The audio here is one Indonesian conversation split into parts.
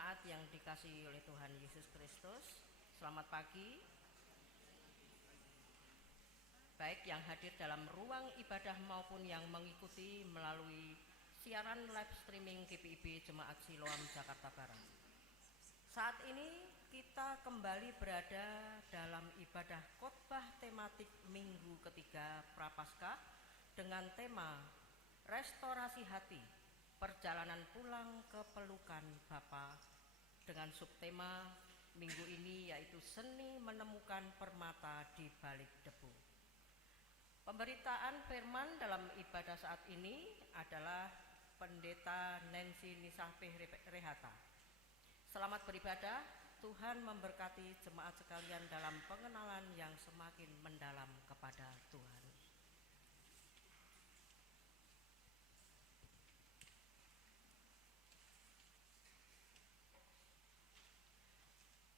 jemaat yang dikasihi oleh Tuhan Yesus Kristus, selamat pagi. Baik yang hadir dalam ruang ibadah maupun yang mengikuti melalui siaran live streaming GPIB Jemaat Siloam Jakarta Barat. Saat ini kita kembali berada dalam ibadah khotbah tematik minggu ketiga Prapaskah dengan tema Restorasi Hati, Perjalanan Pulang ke Pelukan Bapa, dengan subtema minggu ini yaitu Seni Menemukan Permata di Balik Debu. Pemberitaan firman dalam ibadah saat ini adalah Pendeta Nancy Nisahpeh Rehata. Selamat beribadah, Tuhan memberkati jemaat sekalian dalam pengenalan yang semakin mendalam kepada Tuhan.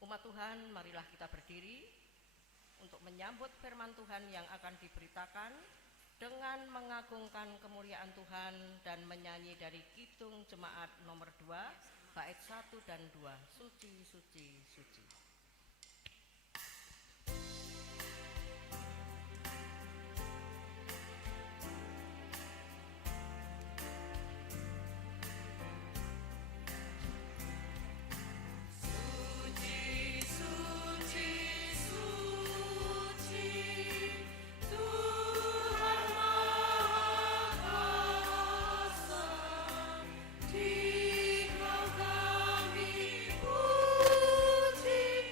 Umat Tuhan, marilah kita berdiri untuk menyambut firman Tuhan yang akan diberitakan dengan mengagungkan kemuliaan Tuhan dan menyanyi dari Kidung Jemaat nomor 2, bait 1 dan 2, Suci, Suci, Suci. Di kau kami puji.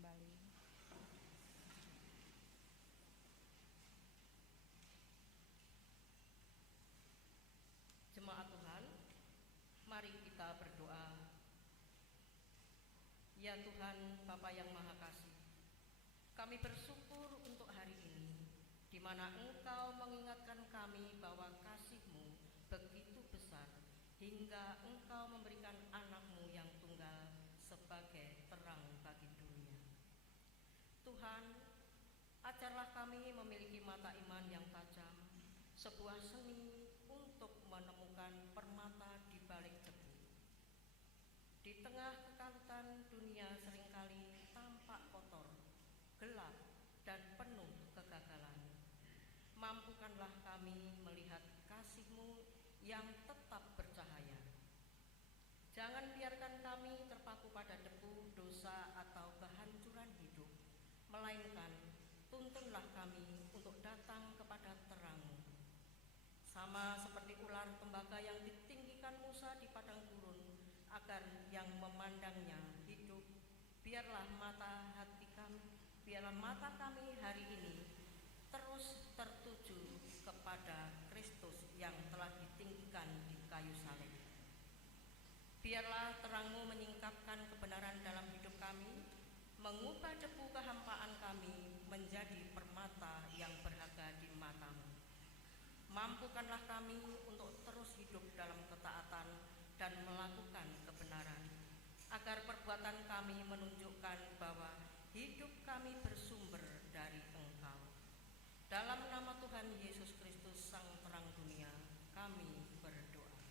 kembali. Jemaat Tuhan, mari kita berdoa. Ya Tuhan, Bapa yang Maha Kasih, kami bersyukur untuk hari ini, di mana Engkau mengingatkan kami bahwa kasih-Mu begitu besar, hingga Engkau memberikan anak-Mu yang tunggal sebagai terang bagi dunia. Tuhan, ajarlah kami memiliki mata iman yang tajam, sebuah seni untuk menemukan permata di balik debu. Di tengah kekalutan dunia seringkali tampak kotor, gelap, dan penuh kegagalan. Mampukanlah kami melihat kasih-Mu yang tetap bercahaya. Jangan biarkan kami terpaku pada debu, dosa, atau kehancuran hidup, melainkan tuntunlah kami untuk datang kepada terang-Mu. Sama seperti ular tembaga yang ditinggikan Musa di padang gurun, agar yang memandangnya hidup, biarlah mata kami hari ini terus tertuju kepada Kristus yang telah ditinggikan di kayu salib. Biarlah terang-Mu menyingkapkan kebenaran dalam hidup kami, mengubah debu kehampaan kami menjadi permata yang berharga di mata-Mu. Mampukanlah kami untuk terus hidup dalam ketaatan dan melakukan kebenaran, agar perbuatan kami menunjukkan bahwa hidup kami bersumber dari Engkau. Dalam nama Tuhan Yesus Kristus, Sang Terang Dunia, kami berdoa.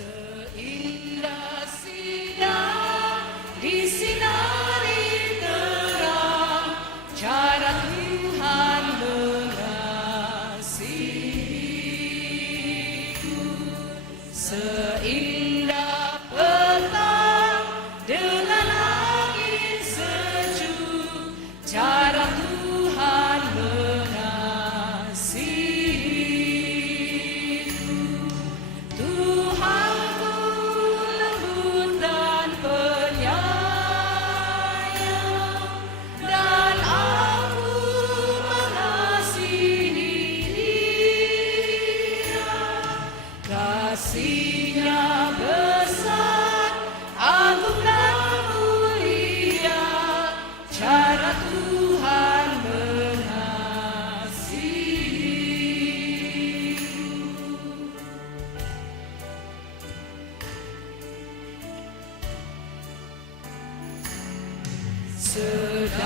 Seindah siang disinari terang, cara Tuhan mengasihiku. Seindah petang dengan angin sejuk, cara Tuhan mengasihiku. Tuhanku lembut dan penyayang, dan aku mengasihi Dia. Kasih-Nya besar, agung dan mulia, cara Tuhan mengasihiku.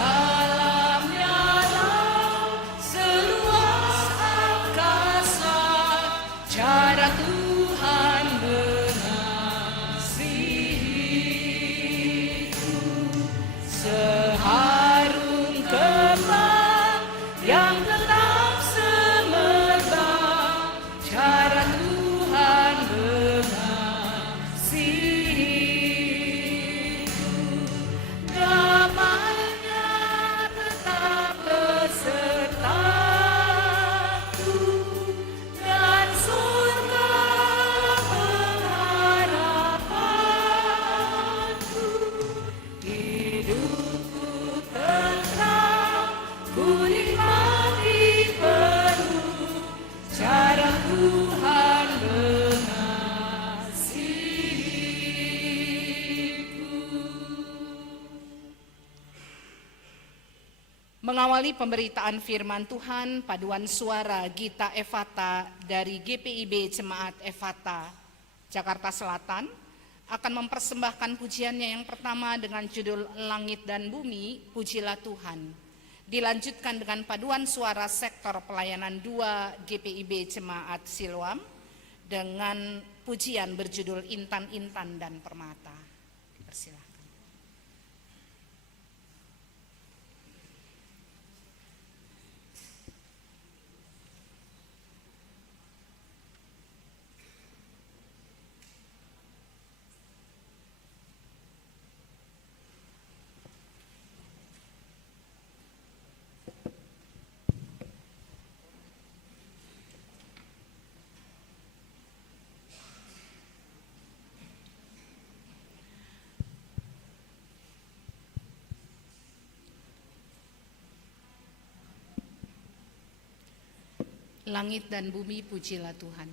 Sedalamnya laut, seluas angkasa, cara Tuhan mengasihiku. Seharum kembang yang tetap semerbak, cara Tuhan mengasihiku. Damai-Nya tetap besertaku, dan surga pengharapanku. Hidupku tentram, ku nikmati penuh, cara Tuhan mengasihiku. Mengawali pemberitaan firman Tuhan, paduan suara Gita Efata dari GPIB Jemaat Efata Jakarta Selatan akan mempersembahkan pujiannya yang pertama dengan judul Langit dan Bumi, Pujilah Tuhan. Dilanjutkan dengan paduan suara sektor pelayanan 2 GPIB Jemaat Siloam dengan pujian berjudul Intan-Intan dan Permata. Persilakan. Langit dan bumi pujilah Tuhan.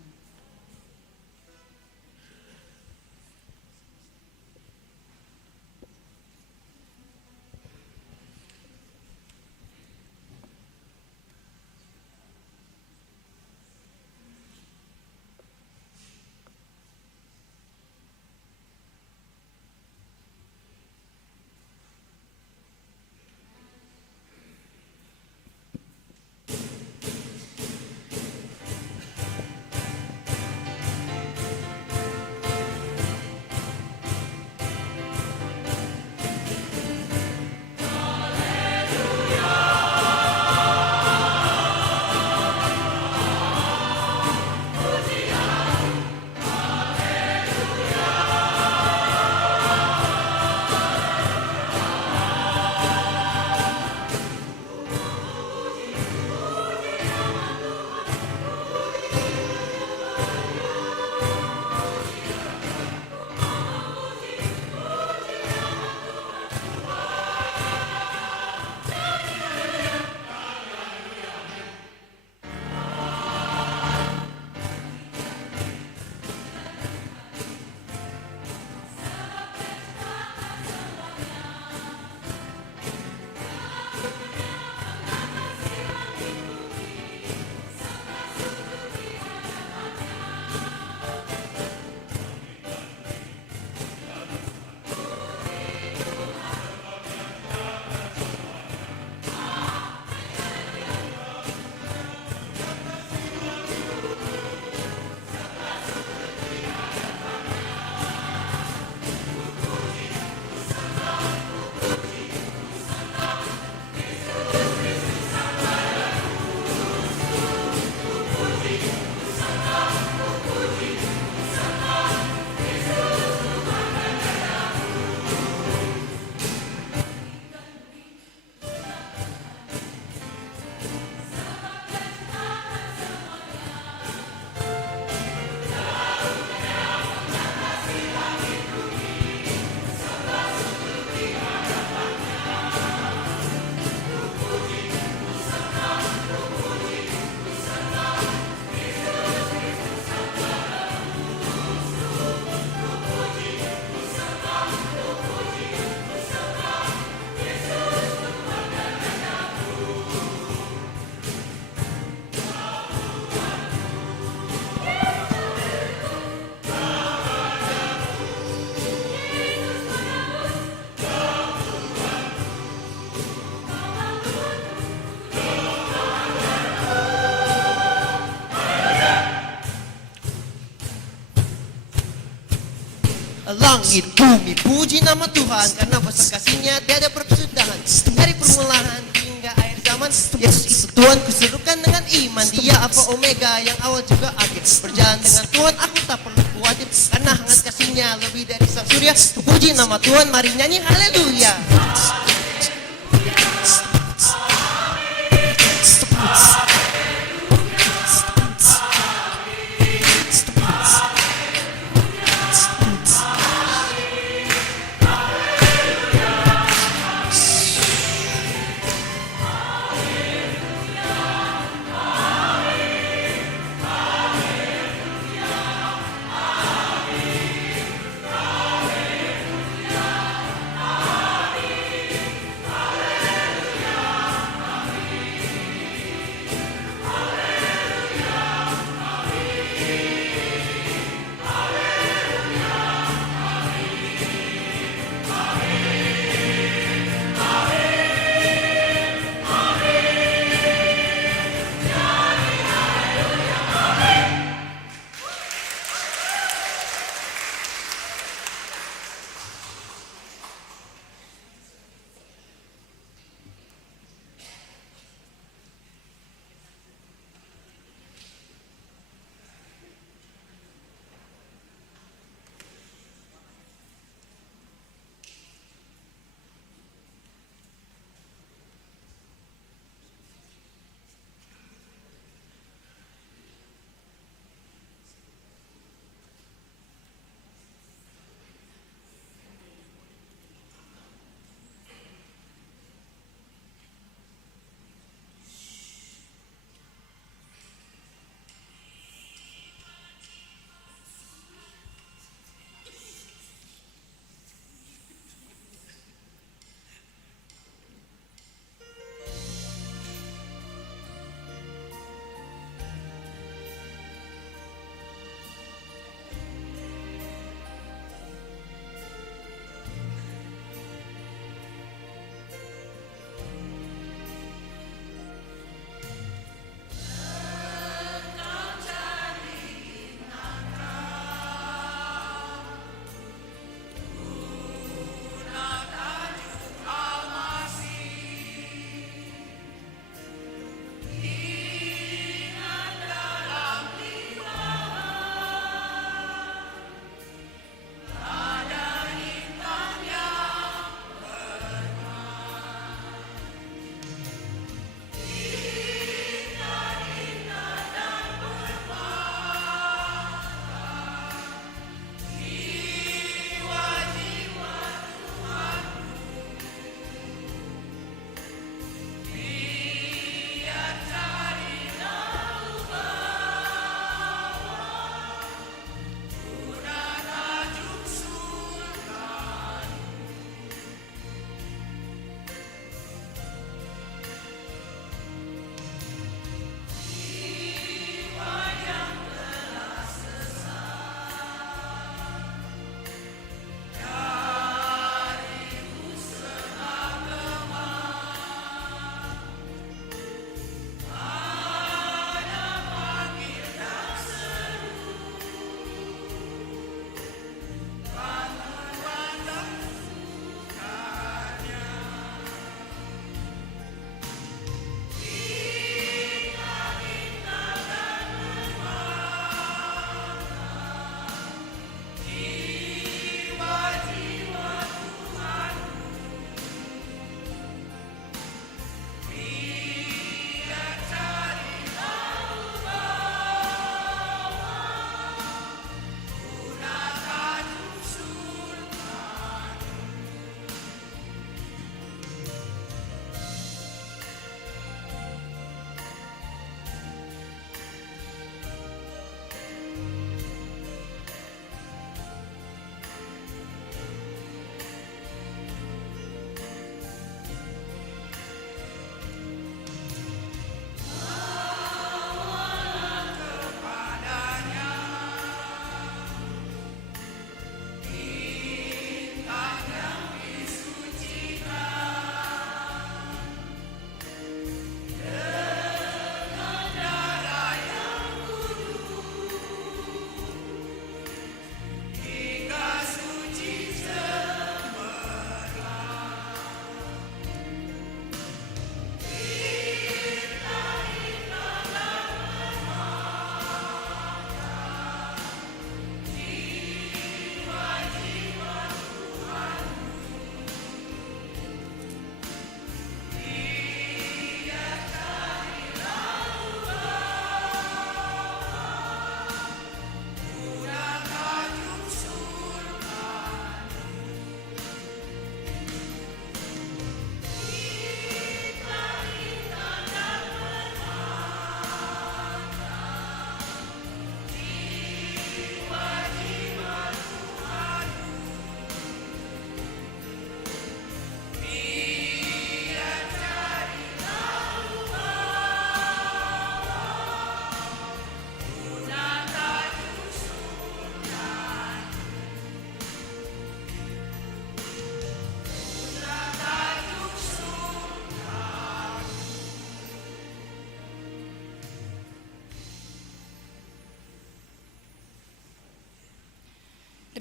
Langit bumi puji nama Tuhan, karena besar kasih-Nya tiada persudahan. Dari permulaan hingga akhir zaman, Yesus itu Tuhan, kuserukan dengan iman. Dia Alfa Omega, yang awal juga akhir. Berjalan dengan Tuhan aku tak perlu khawatir, karena hangat kasih-Nya lebih dari sang surya. Puji nama Tuhan, mari nyanyi haleluya.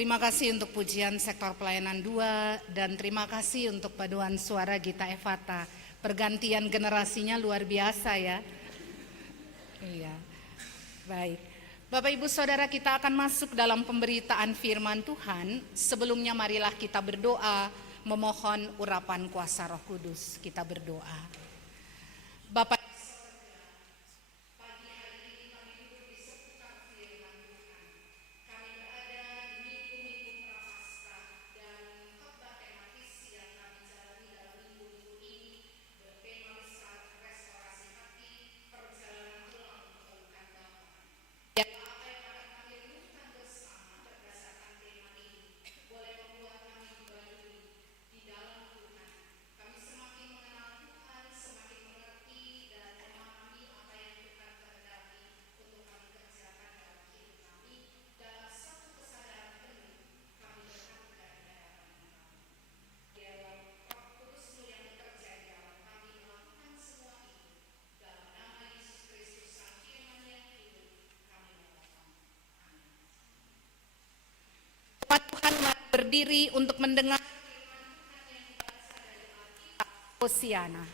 Terima kasih untuk pujian sektor pelayanan 2 dan terima kasih untuk paduan suara Gita Evata. Pergantian generasinya luar biasa ya. Iya. Baik. Bapak Ibu Saudara, kita akan masuk dalam pemberitaan firman Tuhan. Sebelumnya marilah kita berdoa memohon urapan kuasa Roh Kudus. Kita berdoa. Bapak Tuhan berdiri untuk mendengar Hosiana.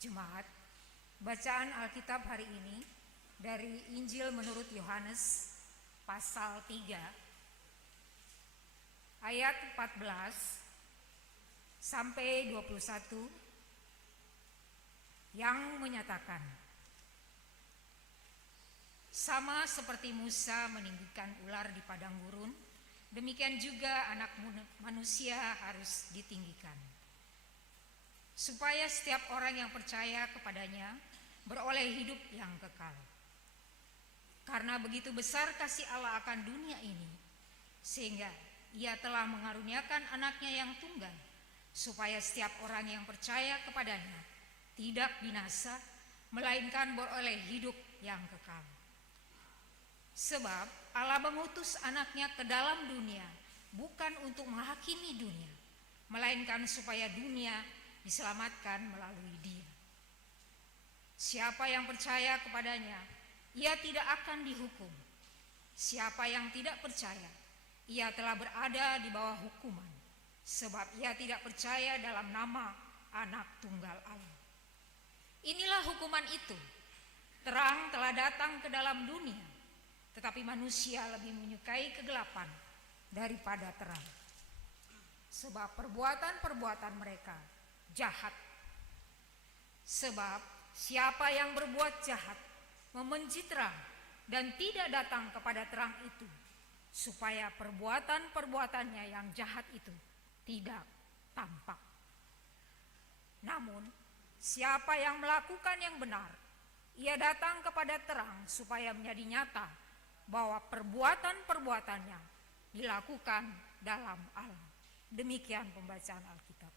Jemaat, bacaan Alkitab hari ini dari Injil menurut Yohanes pasal 3 ayat 14 sampai 21 yang menyatakan, sama seperti Musa meninggikan ular di padang gurun, demikian juga anak manusia harus ditinggikan, supaya setiap orang yang percaya kepadanya beroleh hidup yang kekal. Karena begitu besar kasih Allah akan dunia ini, sehingga Ia telah mengaruniakan anaknya yang tunggal, supaya setiap orang yang percaya kepadanya tidak binasa, melainkan beroleh hidup yang kekal. Sebab Allah mengutus anaknya ke dalam dunia, bukan untuk menghakimi dunia, melainkan supaya dunia diselamatkan melalui Dia. Siapa yang percaya kepadanya, ia tidak akan dihukum. Siapa yang tidak percaya, ia telah berada di bawah hukuman, sebab ia tidak percaya dalam nama Anak Tunggal Allah. Inilah hukuman itu, terang telah datang ke dalam dunia, tetapi manusia lebih menyukai kegelapan daripada terang, sebab perbuatan-perbuatan mereka jahat. Sebab siapa yang berbuat jahat membenci terang dan tidak datang kepada terang itu, supaya perbuatan-perbuatannya yang jahat itu tidak tampak. Namun siapa yang melakukan yang benar, ia datang kepada terang supaya menjadi nyata bahwa perbuatan-perbuatannya dilakukan dalam Allah. Demikian pembacaan Alkitab.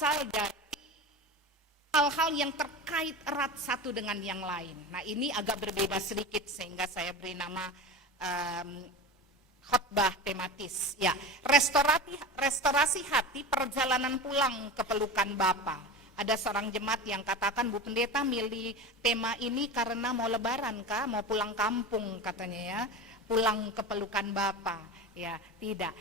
berasal dari hal-hal yang terkait erat satu dengan yang lain. Nah, ini agak berbeda sedikit sehingga saya beri nama khotbah tematis. Ya, restorasi hati, perjalanan pulang ke pelukan Bapa. Ada seorang jemaat yang katakan, Bu Pendeta milih tema ini karena mau lebaran kah? Mau pulang kampung katanya ya. Pulang ke pelukan Bapa. Ya, tidak.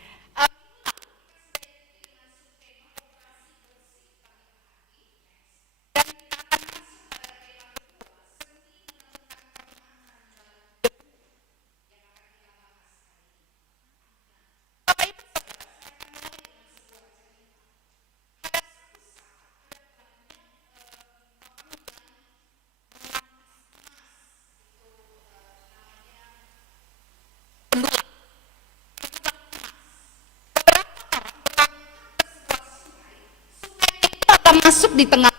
Masuk di tengah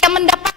yang mendapat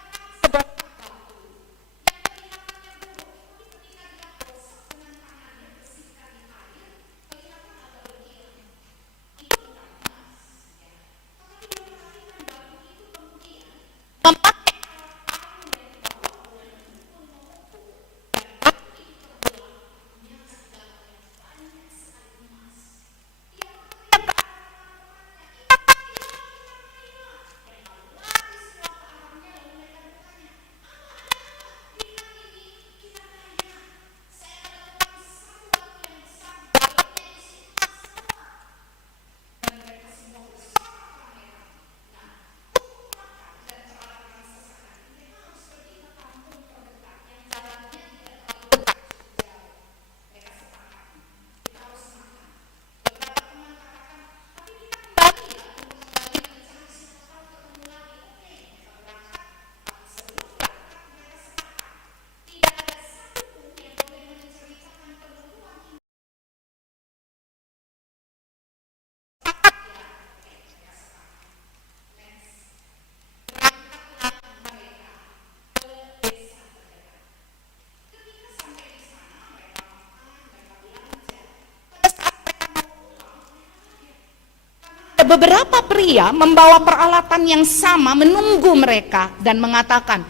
beberapa pria membawa peralatan yang sama menunggu mereka dan mengatakan,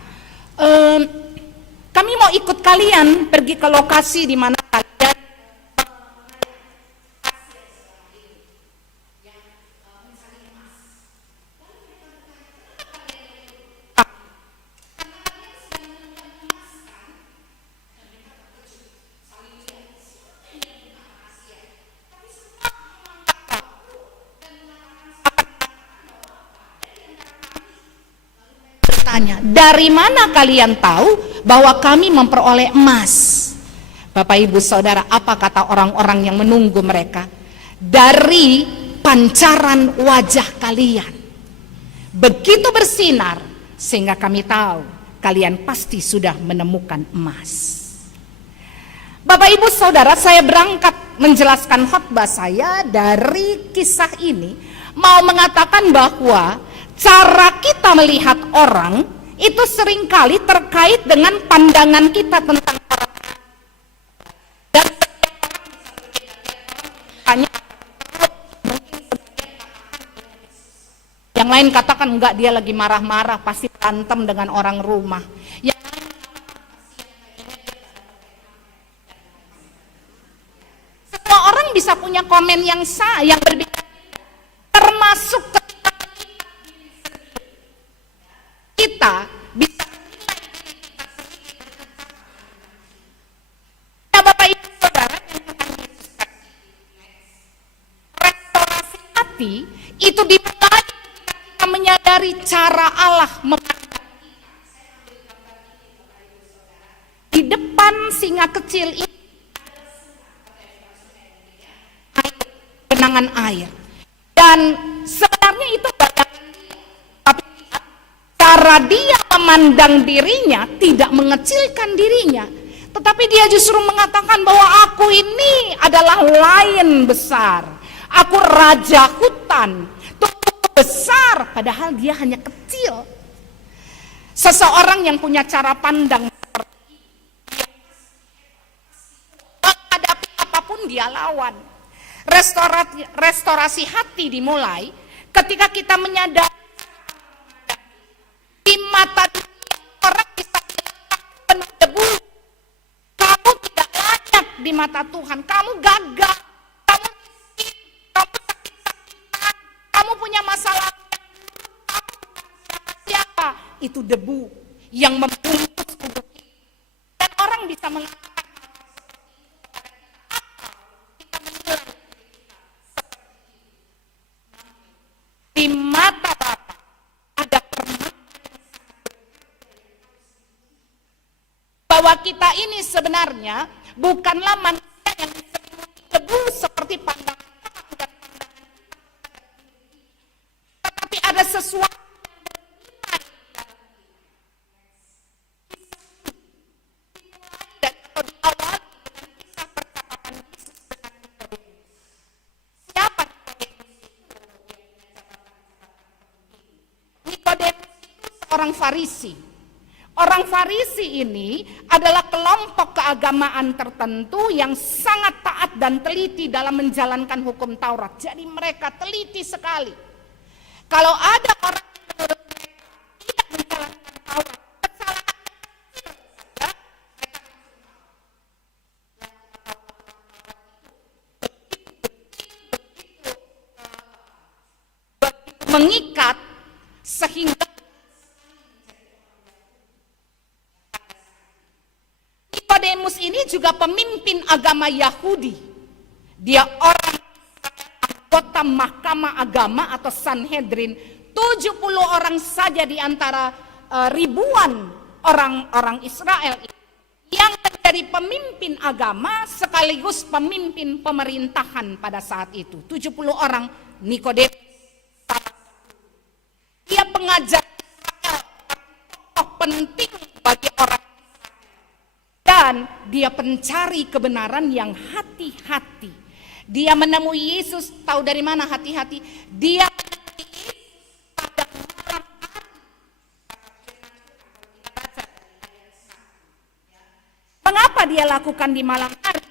kami mau ikut kalian pergi ke lokasi di mana kalian bertanya, dari mana kalian tahu bahwa kami memperoleh emas? Bapak Ibu Saudara, apa kata orang-orang yang menunggu mereka? Dari pancaran wajah kalian, begitu bersinar sehingga kami tahu kalian pasti sudah menemukan emas. Bapak Ibu Saudara, saya berangkat menjelaskan khotbah saya dari kisah ini mau mengatakan bahwa cara kita melihat orang itu seringkali terkait dengan pandangan kita tentang orang. Dan hanya yang lain katakan enggak, dia lagi marah-marah, pasti berantem dengan orang rumah. Yang semua orang bisa punya komen yang berbeda, termasuk kita bisa ya Bapak Ibu Saudara yang Tuhan Yesus kasih. Restorasi hati itu dimulai ketika kita menyadari cara Allah memandang kita. Di depan singa kecil ini genangan air, dan sebenarnya itu bagian, tapi cara dia memandang dirinya, tidak mengecilkan dirinya, tetapi dia justru mengatakan bahwa aku ini adalah lion besar, aku raja hutan, tubuhku besar, padahal dia hanya kecil. Seseorang yang punya cara pandang seperti ini, menghadapi apapun dia lawan. Restorasi hati dimulai ketika kita menyadari di mata dunia orang bisa penuh debu. Kamu tidak layak di mata Tuhan. Kamu gagal. Kamu miskin. Kamu sakit-sakitan. Kamu punya masalah. Kamu bukan siapa. Itu debu yang membungkus tubuh kita. Dan orang bisa mengatakan kita menilai di mata Bapa ada permata bahwa kita ini sebenarnya bukanlah manusia yang diselimuti debu seperti pandangan orang dan pandangan kita, tetapi ada sesuatu yang diawali dengan kisah percakapan Yesus dengan Nikodemus. Siapa Nikodemus itu? Seorang Farisi. Orang Farisi ini adalah kelompok keagamaan tertentu yang sangat taat dan teliti dalam menjalankan hukum Taurat. Jadi mereka teliti sekali. Kalau ada orang yang menurut mereka tidak menjalankan Taurat, kesalahan kecil saja, mereka begitu mengikat sehingga Nikodemus ini juga pemimpin agama Yahudi. Dia orang anggota mahkamah agama atau Sanhedrin. 70 orang saja di antara ribuan orang-orang Israel yang menjadi pemimpin agama sekaligus pemimpin pemerintahan pada saat itu. 70 orang. Nikodemus dia pengajar Israel, tokoh penting bagi orang, dan dia pencari kebenaran yang hati-hati. Dia menemui Yesus, tahu dari mana hati-hati? Dia menemui Yesus pada malam hari. Mengapa dia lakukan di malam hari?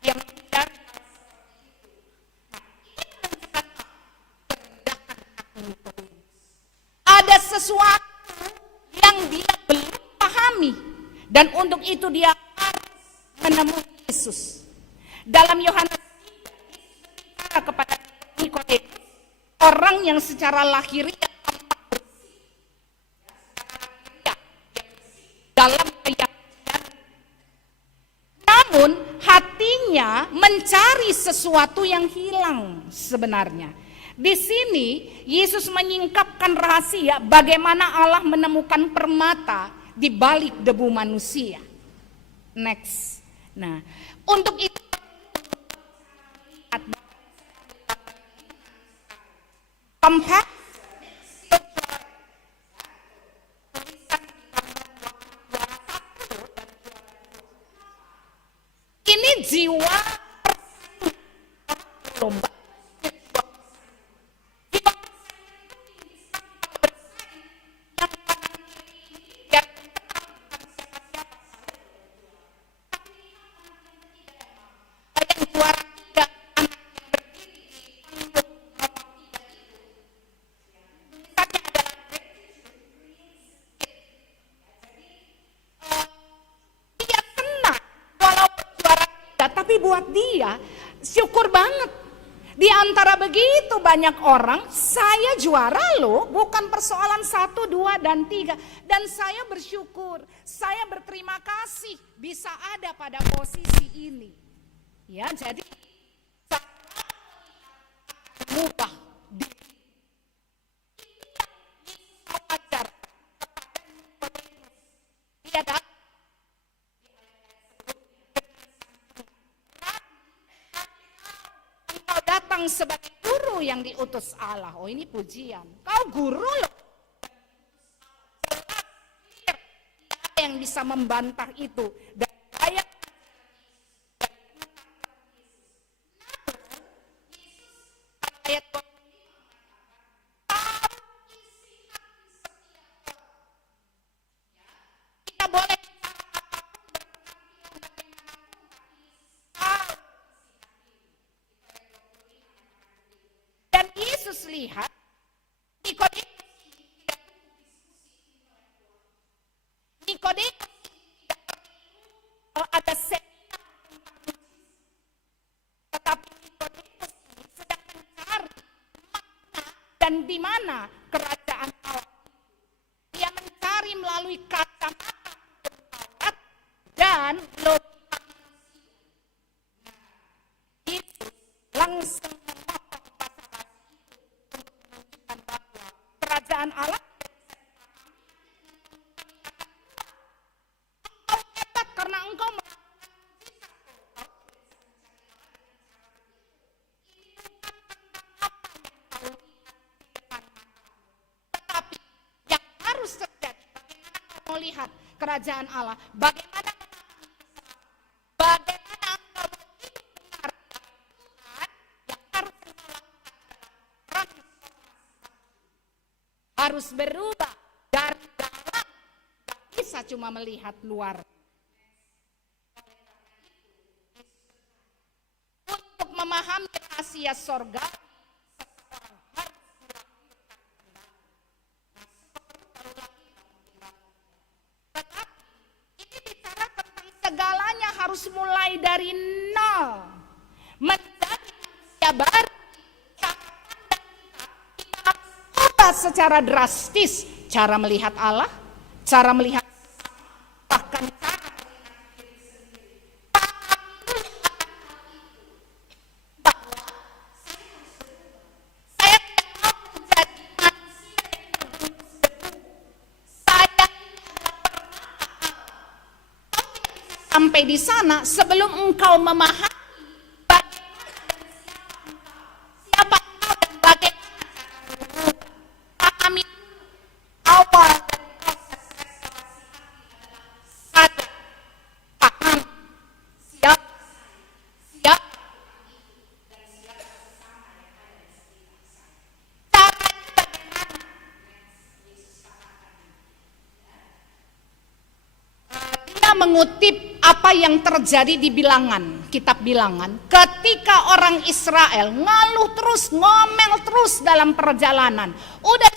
Dia menghindari. Ada sesuatu yang dia belum pahami, dan untuk itu dia harus menemui Yesus. Dalam Yohanes 3, Yesus berbicara kepada Nikodemus, orang yang secara lahiriah dalam keyakinan, namun hatinya mencari sesuatu yang hilang sebenarnya. Di sini Yesus menyingkapkan rahasia bagaimana Allah menemukan permata di balik debu manusia. Next. Nah, untuk itu ini jiwa lomba. Tapi buat dia syukur banget. Di antara begitu banyak orang, saya juara loh, bukan persoalan 1, 2, dan 3. Dan saya bersyukur, saya berterima kasih bisa ada pada posisi ini. Ya, jadi saya mengubah diri. Itu yang ajar dia datang. Datang sebagai guru guru yang diutus Allah. Oh, ini pujian. Kau guru loh. Yang bisa membantah itu. Dan ayat ayat kita boleh dan Yesus lihat Nikodemus ada seminar tetapi Nikodemus sedang mencari makna dan di mana kerajaan Allah. Dia mencari melalui kacamata Taurat dan logika manusia. Yesus langsung memotong basa-basi itu untuk menunjukkan bahwa kerajaan Allah karena engkau tetapi yang harus terjadi bagaimana engkau mau lihat kerajaan Allah, bagaimana engkau mau hidup benar Tuhan, yang harus engkau lakukan harus berubah dari dalam, tak bisa cuma melihat luar. Memahami rahasia sorga, tetapi ini bicara tentang segalanya harus mulai dari nol, menjadi manusia baru. Kita harus ubah secara drastis cara melihat Allah, cara melihat bahkan cara sampai di sana sebelum engkau memahami siapa engkau dan bagaimana pahami awal dan proses restorasi sadar, paham siapa dan siapa bersama yang ada di sekitar saya. Caranya bagaimana? Dia mengutip apa yang terjadi di Bilangan, kitab Bilangan, ketika orang Israel ngeluh terus, ngomel terus dalam perjalanan. Udah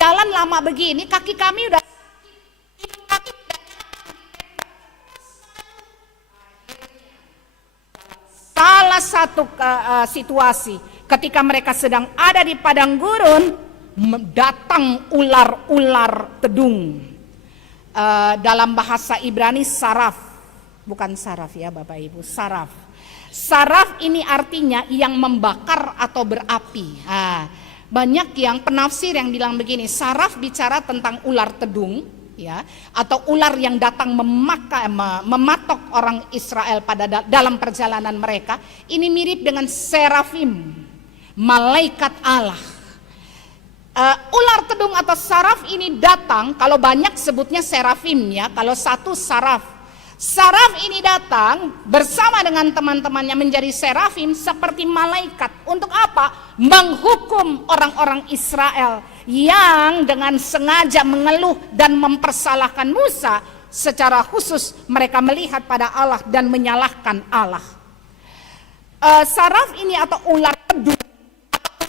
jalan lama begini, kaki kami udah salah satu situasi ketika mereka sedang ada di padang gurun, datang ular-ular tedung. Dalam bahasa Ibrani saraf, bukan saraf ya Bapak Ibu, saraf. Saraf ini artinya yang membakar atau berapi. Banyak yang penafsir yang bilang begini, saraf bicara tentang ular tedung, ya, atau ular yang datang mematok orang Israel pada dalam perjalanan mereka. Ini mirip dengan serafim, malaikat Allah. Ular tedung atau saraf ini datang, kalau banyak sebutnya serafim ya, kalau satu saraf. Saraf ini datang bersama dengan teman-temannya menjadi serafim seperti malaikat. Untuk apa? Menghukum orang-orang Israel yang dengan sengaja mengeluh dan mempersalahkan Musa. Secara khusus mereka melihat pada Allah dan menyalahkan Allah. Saraf ini atau ular tedung,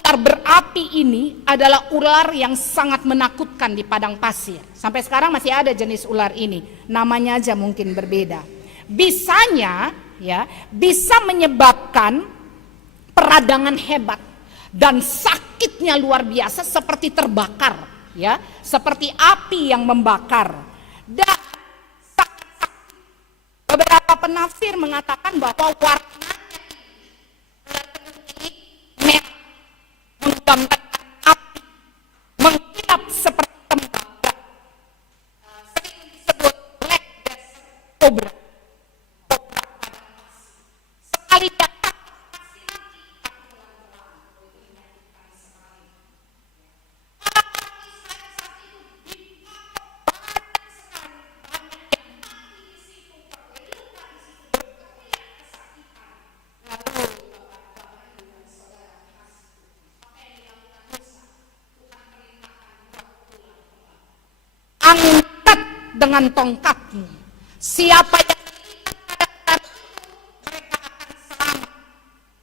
ular berapi ini adalah ular yang sangat menakutkan di padang pasir. Sampai sekarang masih ada jenis ular ini, namanya aja mungkin berbeda. Bisanya ya, bisa menyebabkan peradangan hebat dan sakitnya luar biasa seperti terbakar, ya, seperti api yang membakar. Dan beberapa penafsir mengatakan bahwa warnanya menggambarkan api mengkilap seperti tembaga, sering disebut black desert cobra. Sekali datang angkat dengan tongkatmu. Siapa yang dilihat pada ular mereka akan selamat.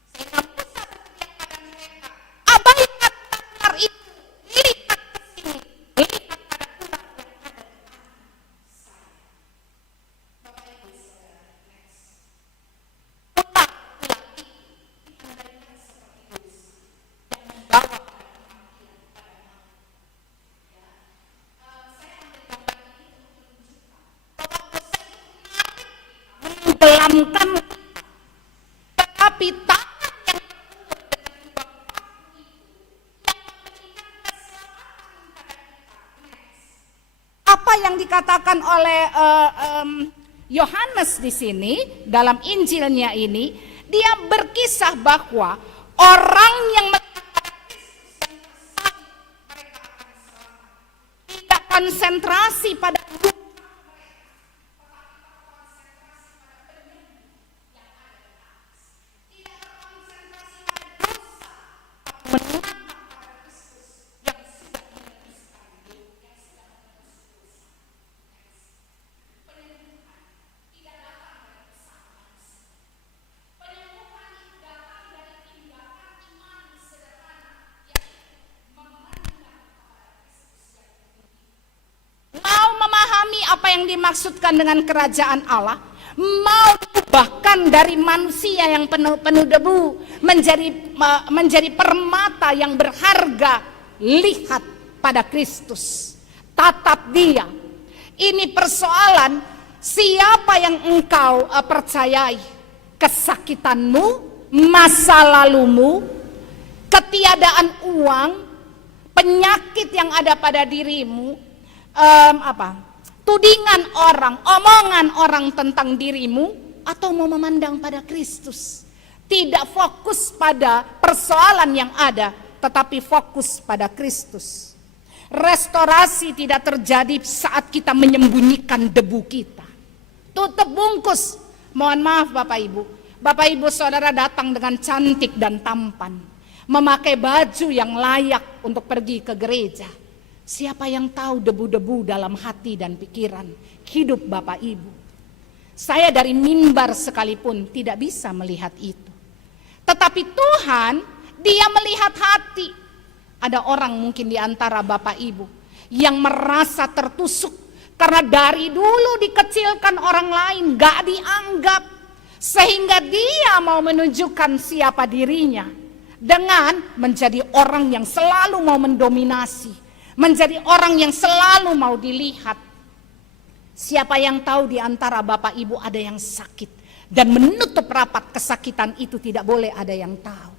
Sehingga Musa berteriak pada mereka, abaikan ular itu, lihat ke sini, lihat pada ular yang ada di atas saya. Bapak Ibu Saudara, next. Ular itu ditandaikan seperti dosa yang membawa menggelamkan, tetapi tangan yang terulur dengan dua paku itu yang memberikan keselamatan pada kita. Apa yang dikatakan oleh Yohanes di sini dalam Injilnya ini, dia berkisah bahwa orang yang melihat pada Kristus yang tersalib mereka akan selamat. Tidak konsentrasi pada apa yang dimaksudkan dengan kerajaan Allah, mau diubahkan dari manusia yang penuh debu menjadi permata yang berharga. Lihat pada Kristus, tatap Dia. Ini persoalan siapa yang engkau percayai. Kesakitanmu, masa lalumu, ketiadaan uang, penyakit yang ada pada dirimu, tudingan orang, omongan orang tentang dirimu, atau mau memandang pada Kristus. Tidak fokus pada persoalan yang ada, tetapi fokus pada Kristus. Restorasi tidak terjadi saat kita menyembunyikan debu kita. Tutup bungkus. Mohon maaf Bapak Ibu. Bapak Ibu Saudara datang dengan cantik dan tampan, memakai baju yang layak untuk pergi ke gereja. Siapa yang tahu debu-debu dalam hati dan pikiran hidup Bapak Ibu? Saya dari mimbar sekalipun tidak bisa melihat itu. Tetapi Tuhan, Dia melihat hati. Ada orang mungkin di antara Bapak Ibu yang merasa tertusuk karena dari dulu dikecilkan orang lain, gak dianggap. Sehingga dia mau menunjukkan siapa dirinya dengan menjadi orang yang selalu mau mendominasi, menjadi orang yang selalu mau dilihat. Siapa yang tahu di antara Bapak Ibu ada yang sakit dan menutup rapat kesakitan itu tidak boleh ada yang tahu.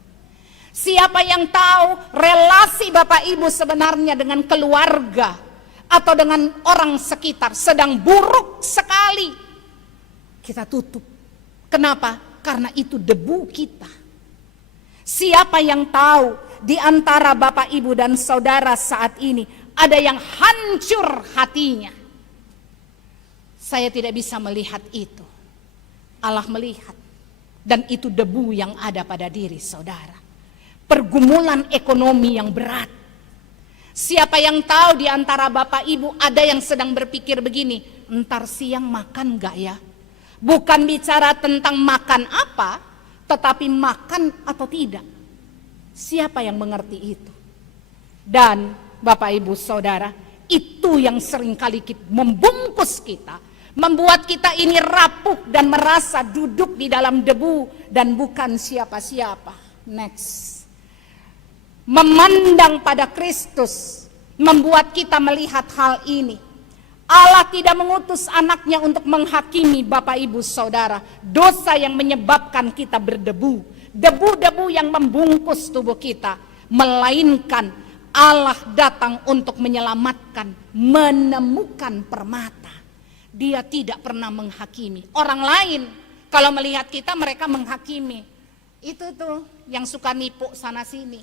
Siapa yang tahu relasi Bapak Ibu sebenarnya dengan keluarga atau dengan orang sekitar sedang buruk sekali, kita tutup. Kenapa? Karena itu debu kita. Siapa yang tahu di antara Bapak Ibu dan Saudara saat ini ada yang hancur hatinya? Saya tidak bisa melihat itu. Allah melihat. Dan itu debu yang ada pada diri saudara. Pergumulan ekonomi yang berat. Siapa yang tahu di antara Bapak Ibu ada yang sedang berpikir begini, entar siang makan gak ya? Bukan bicara tentang makan apa, tetapi makan atau tidak. Siapa yang mengerti itu? Dan Bapak Ibu Saudara, itu yang seringkali membungkus kita, membuat kita ini rapuh dan merasa duduk di dalam debu dan bukan siapa-siapa. Next. Memandang pada Kristus membuat kita melihat hal ini. Allah tidak mengutus anaknya untuk menghakimi Bapak Ibu Saudara dosa yang menyebabkan kita berdebu. Debu-debu yang membungkus tubuh kita melainkan Allah datang untuk menyelamatkan, menemukan permata. Dia tidak pernah menghakimi. Orang lain kalau melihat kita mereka menghakimi. Itu tuh yang suka nipu sana sini.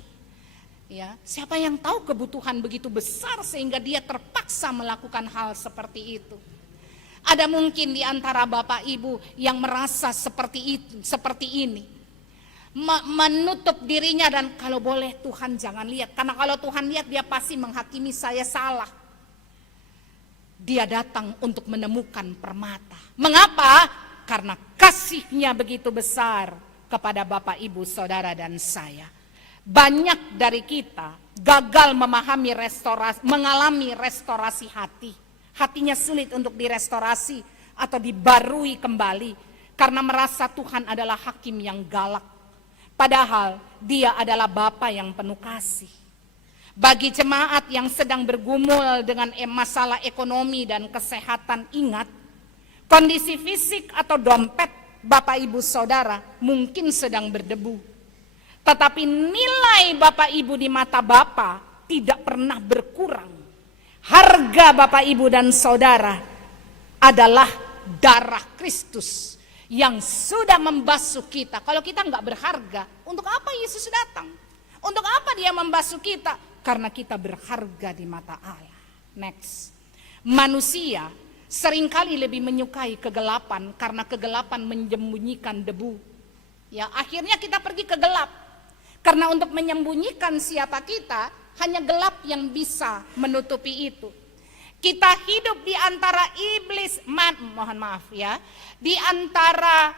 Ya, siapa yang tahu kebutuhan begitu besar sehingga dia terpaksa melakukan hal seperti itu. Ada mungkin di antara Bapak Ibu yang merasa seperti itu, seperti ini. Menutup dirinya dan kalau boleh Tuhan jangan lihat. Karena kalau Tuhan lihat dia pasti menghakimi saya salah. Dia datang untuk menemukan permata. Mengapa? Karena kasih-Nya begitu besar kepada Bapak, Ibu, Saudara dan saya. Banyak dari kita gagal memahami mengalami restorasi hati. Hatinya sulit untuk direstorasi atau dibarui kembali karena merasa Tuhan adalah hakim yang galak. Padahal Dia adalah Bapa yang penuh kasih. Bagi jemaat yang sedang bergumul dengan masalah ekonomi dan kesehatan, ingat, kondisi fisik atau dompet Bapak Ibu Saudara mungkin sedang berdebu. Tetapi nilai Bapak Ibu di mata Bapa tidak pernah berkurang. Harga Bapak Ibu dan Saudara adalah darah Kristus yang sudah membasuh kita. Kalau kita nggak berharga, untuk apa Yesus datang? Untuk apa Dia membasuh kita? Karena kita berharga di mata Allah. Next. Manusia seringkali lebih menyukai kegelapan karena kegelapan menyembunyikan debu. Ya, akhirnya kita pergi ke gelap. Karena untuk menyembunyikan siapa kita, hanya gelap yang bisa menutupi itu. Kita hidup di antara iblis, mohon maaf ya, di antara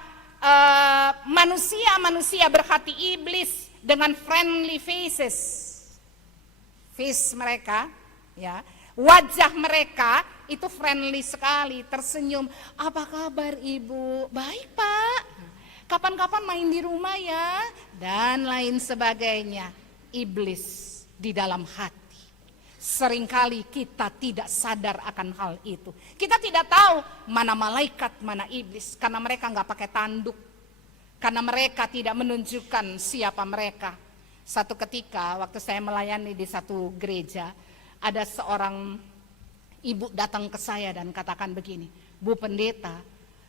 manusia-manusia berhati iblis dengan friendly faces. Face mereka, ya, wajah mereka itu friendly sekali, tersenyum. Apa kabar Ibu? Baik Pak. Kapan-kapan main di rumah ya, dan lain sebagainya. Iblis di dalam hati. Seringkali kita tidak sadar akan hal itu. Kita tidak tahu mana malaikat, mana iblis, karena mereka nggak pakai tanduk, karena mereka tidak menunjukkan siapa mereka. Satu ketika waktu saya melayani di satu gereja, ada seorang ibu datang ke saya dan katakan begini, Bu Pendeta,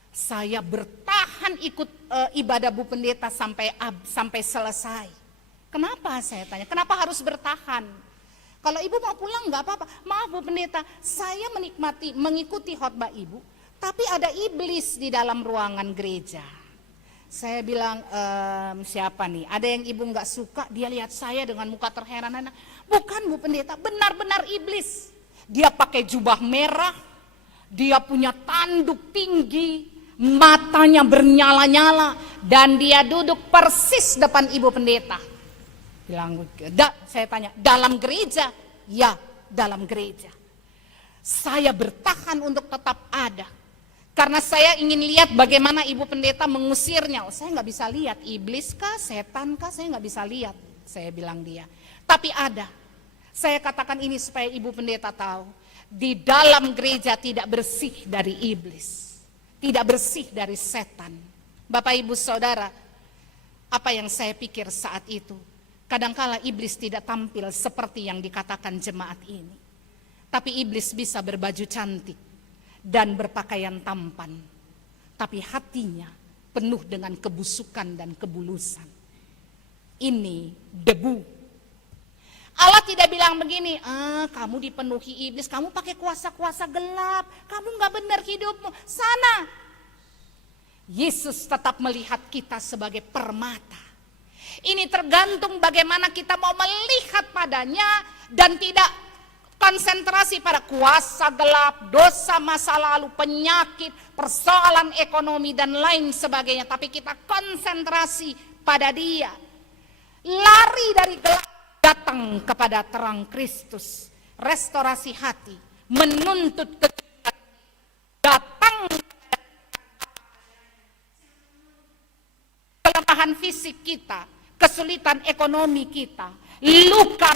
saya bertahan ikut ibadah Bu Pendeta sampai selesai. Kenapa saya tanya? Kenapa harus bertahan? Kalau Ibu mau pulang nggak apa-apa. Maaf Bu Pendeta, saya mengikuti khotbah Ibu, tapi ada iblis di dalam ruangan gereja. Saya bilang, siapa nih? Ada yang Ibu nggak suka? Dia lihat saya dengan muka terheran-heran. Bukan Bu Pendeta, benar-benar iblis. Dia pakai jubah merah, dia punya tanduk tinggi, matanya bernyala-nyala, dan dia duduk persis depan Ibu Pendeta. Bilang, saya tanya, dalam gereja? Ya, dalam gereja. Saya bertahan untuk tetap ada. Karena saya ingin lihat bagaimana Ibu Pendeta mengusirnya. Saya nggak bisa lihat, iblis kah, setan kah, saya nggak bisa lihat. Saya bilang dia. Tapi ada. Saya katakan ini supaya Ibu Pendeta tahu. Di dalam gereja tidak bersih dari iblis. Tidak bersih dari setan. Bapak Ibu Saudara, apa yang saya pikir saat itu? Kadangkala iblis tidak tampil seperti yang dikatakan jemaat ini. Tapi iblis bisa berbaju cantik dan berpakaian tampan, tapi hatinya penuh dengan kebusukan dan kebulusan. Ini debu. Allah tidak bilang begini, kamu dipenuhi iblis, kamu pakai kuasa-kuasa gelap, kamu gak benar hidupmu, sana. Yesus tetap melihat kita sebagai permata. Ini tergantung bagaimana kita mau melihat padanya dan tidak konsentrasi pada kuasa gelap, dosa masa lalu, penyakit, persoalan ekonomi dan lain sebagainya. Tapi kita konsentrasi pada Dia. Lari dari gelap, datang kepada terang Kristus. Restorasi hati, menuntut kejujuran, datang kelemahan fisik kita, kesulitan ekonomi kita, luka,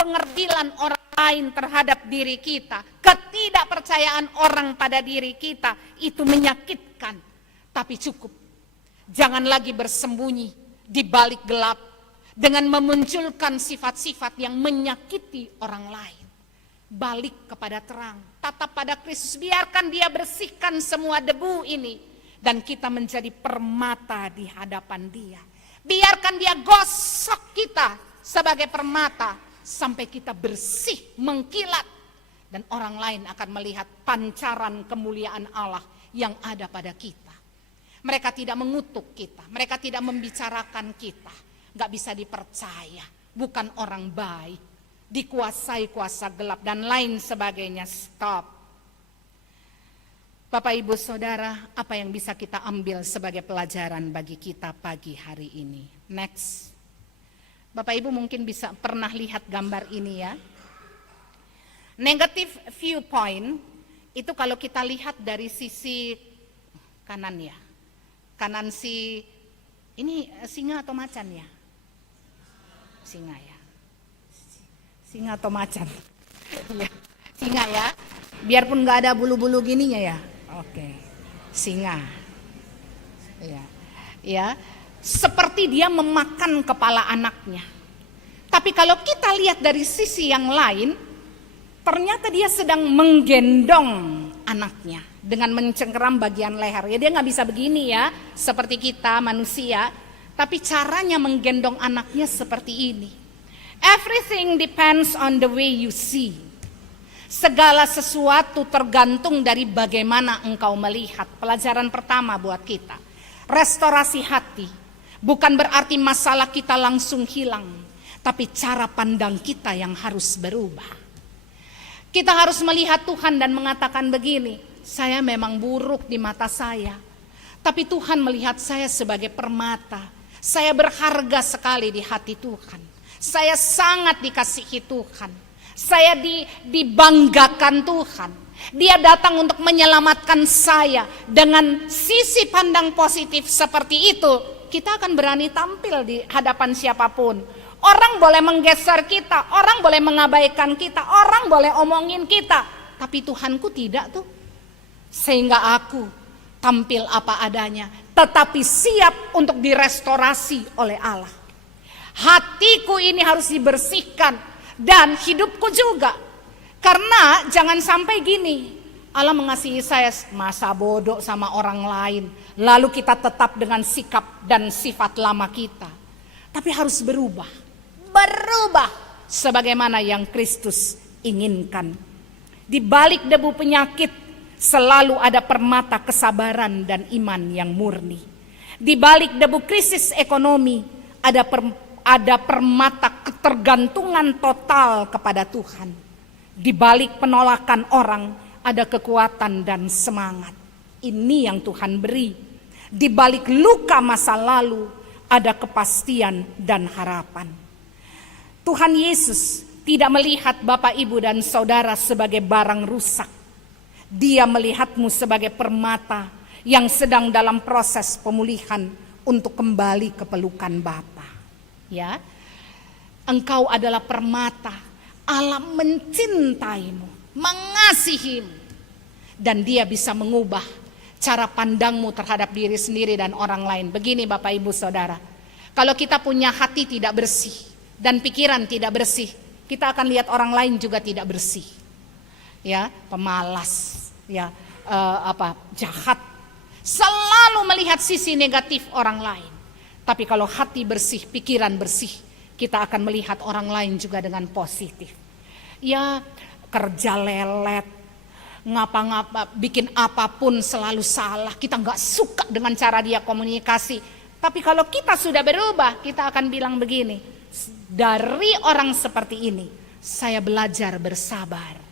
pengerdilan orang lain terhadap diri kita, ketidakpercayaan orang pada diri kita, itu menyakitkan. Tapi cukup, jangan lagi bersembunyi di balik gelap, dengan memunculkan sifat-sifat yang menyakiti orang lain. Balik kepada terang, tatap pada Kristus, biarkan dia bersihkan semua debu ini, dan kita menjadi permata di hadapan dia. Biarkan dia gosok kita sebagai permata sampai kita bersih, mengkilat, dan orang lain akan melihat pancaran kemuliaan Allah yang ada pada kita. Mereka tidak mengutuk kita, mereka tidak membicarakan kita, gak bisa dipercaya, bukan orang baik, dikuasai kuasa gelap dan lain sebagainya. Stop. Bapak Ibu Saudara, apa yang bisa kita ambil sebagai pelajaran bagi kita pagi hari ini? Next. Bapak Ibu mungkin bisa pernah lihat gambar ini ya. Negative viewpoint itu kalau kita lihat dari sisi kanan ya. Kanan ini singa atau macan ya? Singa ya. Singa atau macan? Singa ya. Biarpun nggak ada bulu-bulu gininya ya. Oke. Singa. Ya. Ya. Seperti dia memakan kepala anaknya. Tapi kalau kita lihat dari sisi yang lain, ternyata dia sedang menggendong anaknya dengan mencengkeram bagian leher. Ya, dia nggak bisa begini ya, seperti kita manusia. Tapi caranya menggendong anaknya seperti ini. Everything depends on the way you see. Segala sesuatu tergantung dari bagaimana engkau melihat. Pelajaran pertama buat kita. Restorasi hati. Bukan berarti masalah kita langsung hilang. Tapi cara pandang kita yang harus berubah. Kita harus melihat Tuhan dan mengatakan begini. Saya memang buruk di mata saya. Tapi Tuhan melihat saya sebagai permata. Saya berharga sekali di hati Tuhan. Saya sangat dikasihi Tuhan. Saya dibanggakan Tuhan. Dia datang untuk menyelamatkan saya. Dengan sisi pandang positif seperti itu, kita akan berani tampil di hadapan siapapun. Orang boleh menggeser kita, orang boleh mengabaikan kita, orang boleh omongin kita. Tapi Tuhanku tidak tuh. Sehingga aku tampil apa adanya, tetapi siap untuk direstorasi oleh Allah. Hatiku ini harus dibersihkan dan hidupku juga. Karena jangan sampai gini, Allah mengasihi saya masa bodoh sama orang lain. Lalu kita tetap dengan sikap dan sifat lama kita. Tapi harus berubah. Berubah sebagaimana yang Kristus inginkan. Di balik debu penyakit selalu ada permata kesabaran dan iman yang murni. Di balik debu krisis ekonomi ada permata ketergantungan total kepada Tuhan. Di balik penolakan orang ada kekuatan dan semangat. Ini yang Tuhan beri. Di balik luka masa lalu ada kepastian dan harapan. Tuhan Yesus tidak melihat Bapak, Ibu, dan Saudara sebagai barang rusak. Dia melihatmu sebagai permata yang sedang dalam proses pemulihan untuk kembali ke pelukan Bapa. Ya, engkau adalah permata. Allah mencintaimu, mengasihimu, dan Dia bisa mengubah cara pandangmu terhadap diri sendiri dan orang lain. Begini Bapak, Ibu, Saudara, kalau kita punya hati tidak bersih dan pikiran tidak bersih, kita akan lihat orang lain juga tidak bersih. Ya, pemalas, ya, jahat, selalu melihat sisi negatif orang lain. Tapi kalau hati bersih, pikiran bersih, kita akan melihat orang lain juga dengan positif. Ya, kerja lelet, ngapa-ngapa, bikin apapun selalu salah. Kita nggak suka dengan cara dia komunikasi. Tapi kalau kita sudah berubah, kita akan bilang begini. Dari orang seperti ini, saya belajar bersabar.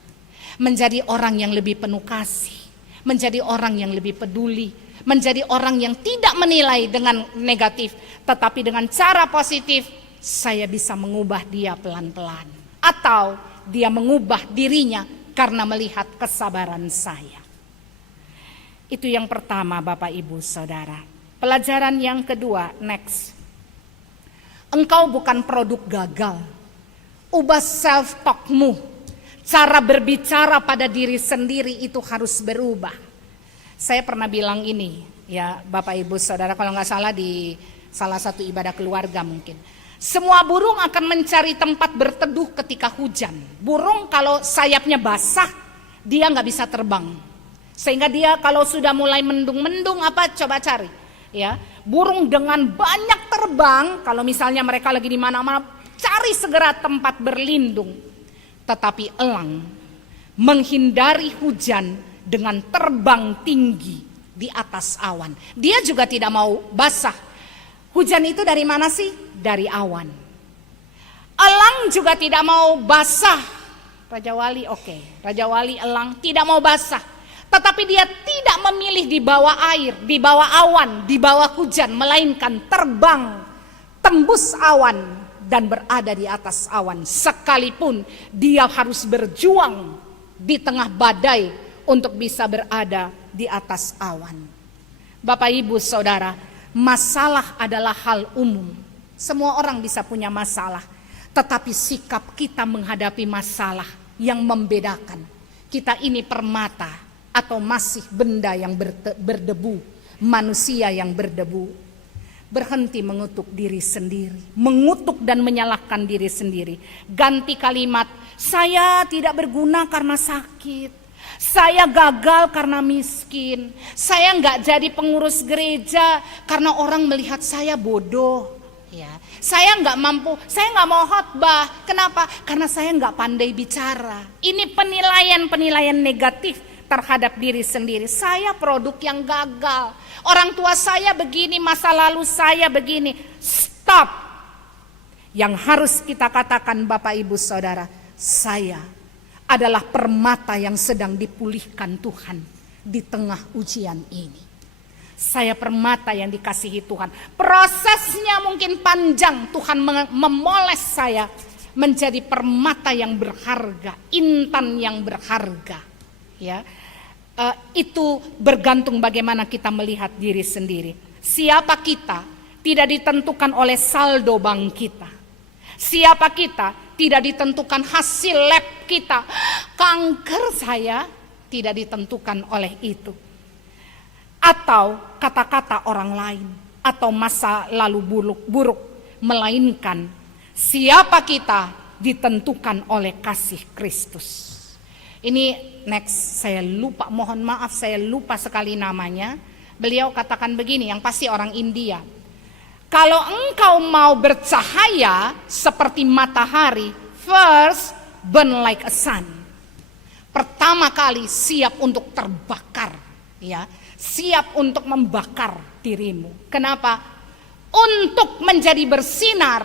Menjadi orang yang lebih penuh kasih. Menjadi orang yang lebih peduli. Menjadi orang yang tidak menilai dengan negatif. Tetapi dengan cara positif, saya bisa mengubah dia pelan-pelan. Atau dia mengubah dirinya karena melihat kesabaran saya. Itu yang pertama Bapak, Ibu, Saudara. Pelajaran yang kedua, next. Engkau bukan produk gagal. Ubah self-talkmu. Cara berbicara pada diri sendiri itu harus berubah. Saya pernah bilang ini, ya Bapak, Ibu, Saudara, kalau nggak salah di salah satu ibadah keluarga mungkin. Semua burung akan mencari tempat berteduh ketika hujan. Burung kalau sayapnya basah, dia nggak bisa terbang. Sehingga dia kalau sudah mulai mendung-mendung apa coba cari. Ya, burung dengan banyak terbang, kalau misalnya mereka lagi di mana-mana, cari segera tempat berlindung. Tetapi elang menghindari hujan dengan terbang tinggi di atas awan. Dia juga tidak mau basah. Hujan itu dari mana sih? Dari awan. Elang juga tidak mau basah. Raja Wali oke. Raja Wali elang tidak mau basah. Tetapi dia tidak memilih di bawah air, di bawah awan, di bawah hujan. Melainkan terbang, tembus awan dan berada di atas awan. Sekalipun dia harus berjuang di tengah badai untuk bisa berada di atas awan. Bapak Ibu Saudara, masalah adalah hal umum. Semua orang bisa punya masalah. Tetapi sikap kita menghadapi masalah yang membedakan. Kita ini permata atau masih benda yang berdebu. Manusia yang berdebu. Berhenti mengutuk diri sendiri. Mengutuk dan menyalahkan diri sendiri. Ganti kalimat, saya tidak berguna karena sakit. Saya gagal karena miskin. Saya nggak jadi pengurus gereja karena orang melihat saya bodoh. Ya, saya nggak mampu, saya nggak mau khotbah. Kenapa? Karena saya nggak pandai bicara. Ini penilaian negatif terhadap diri sendiri. Saya produk yang gagal. Orang tua saya begini, masa lalu saya begini. Stop. Yang harus kita katakan Bapak Ibu Saudara, saya adalah permata yang sedang dipulihkan Tuhan di tengah ujian ini. Saya permata yang dikasihi Tuhan. Prosesnya mungkin panjang. Tuhan memoles saya menjadi permata yang berharga, intan yang berharga. Ya, itu bergantung bagaimana kita melihat diri sendiri. Siapa kita tidak ditentukan oleh saldo bank kita. Siapa kita tidak ditentukan hasil lab kita. Kanker saya tidak ditentukan oleh itu. Atau kata-kata orang lain. Atau masa lalu buruk. Melainkan siapa kita ditentukan oleh kasih Kristus. Ini next, saya lupa, mohon maaf saya lupa sekali namanya. Beliau katakan begini, yang pasti orang India. Kalau engkau mau bercahaya seperti matahari, first burn like a sun. Pertama kali siap untuk terbakar, ya, siap untuk membakar dirimu. Kenapa? Untuk menjadi bersinar,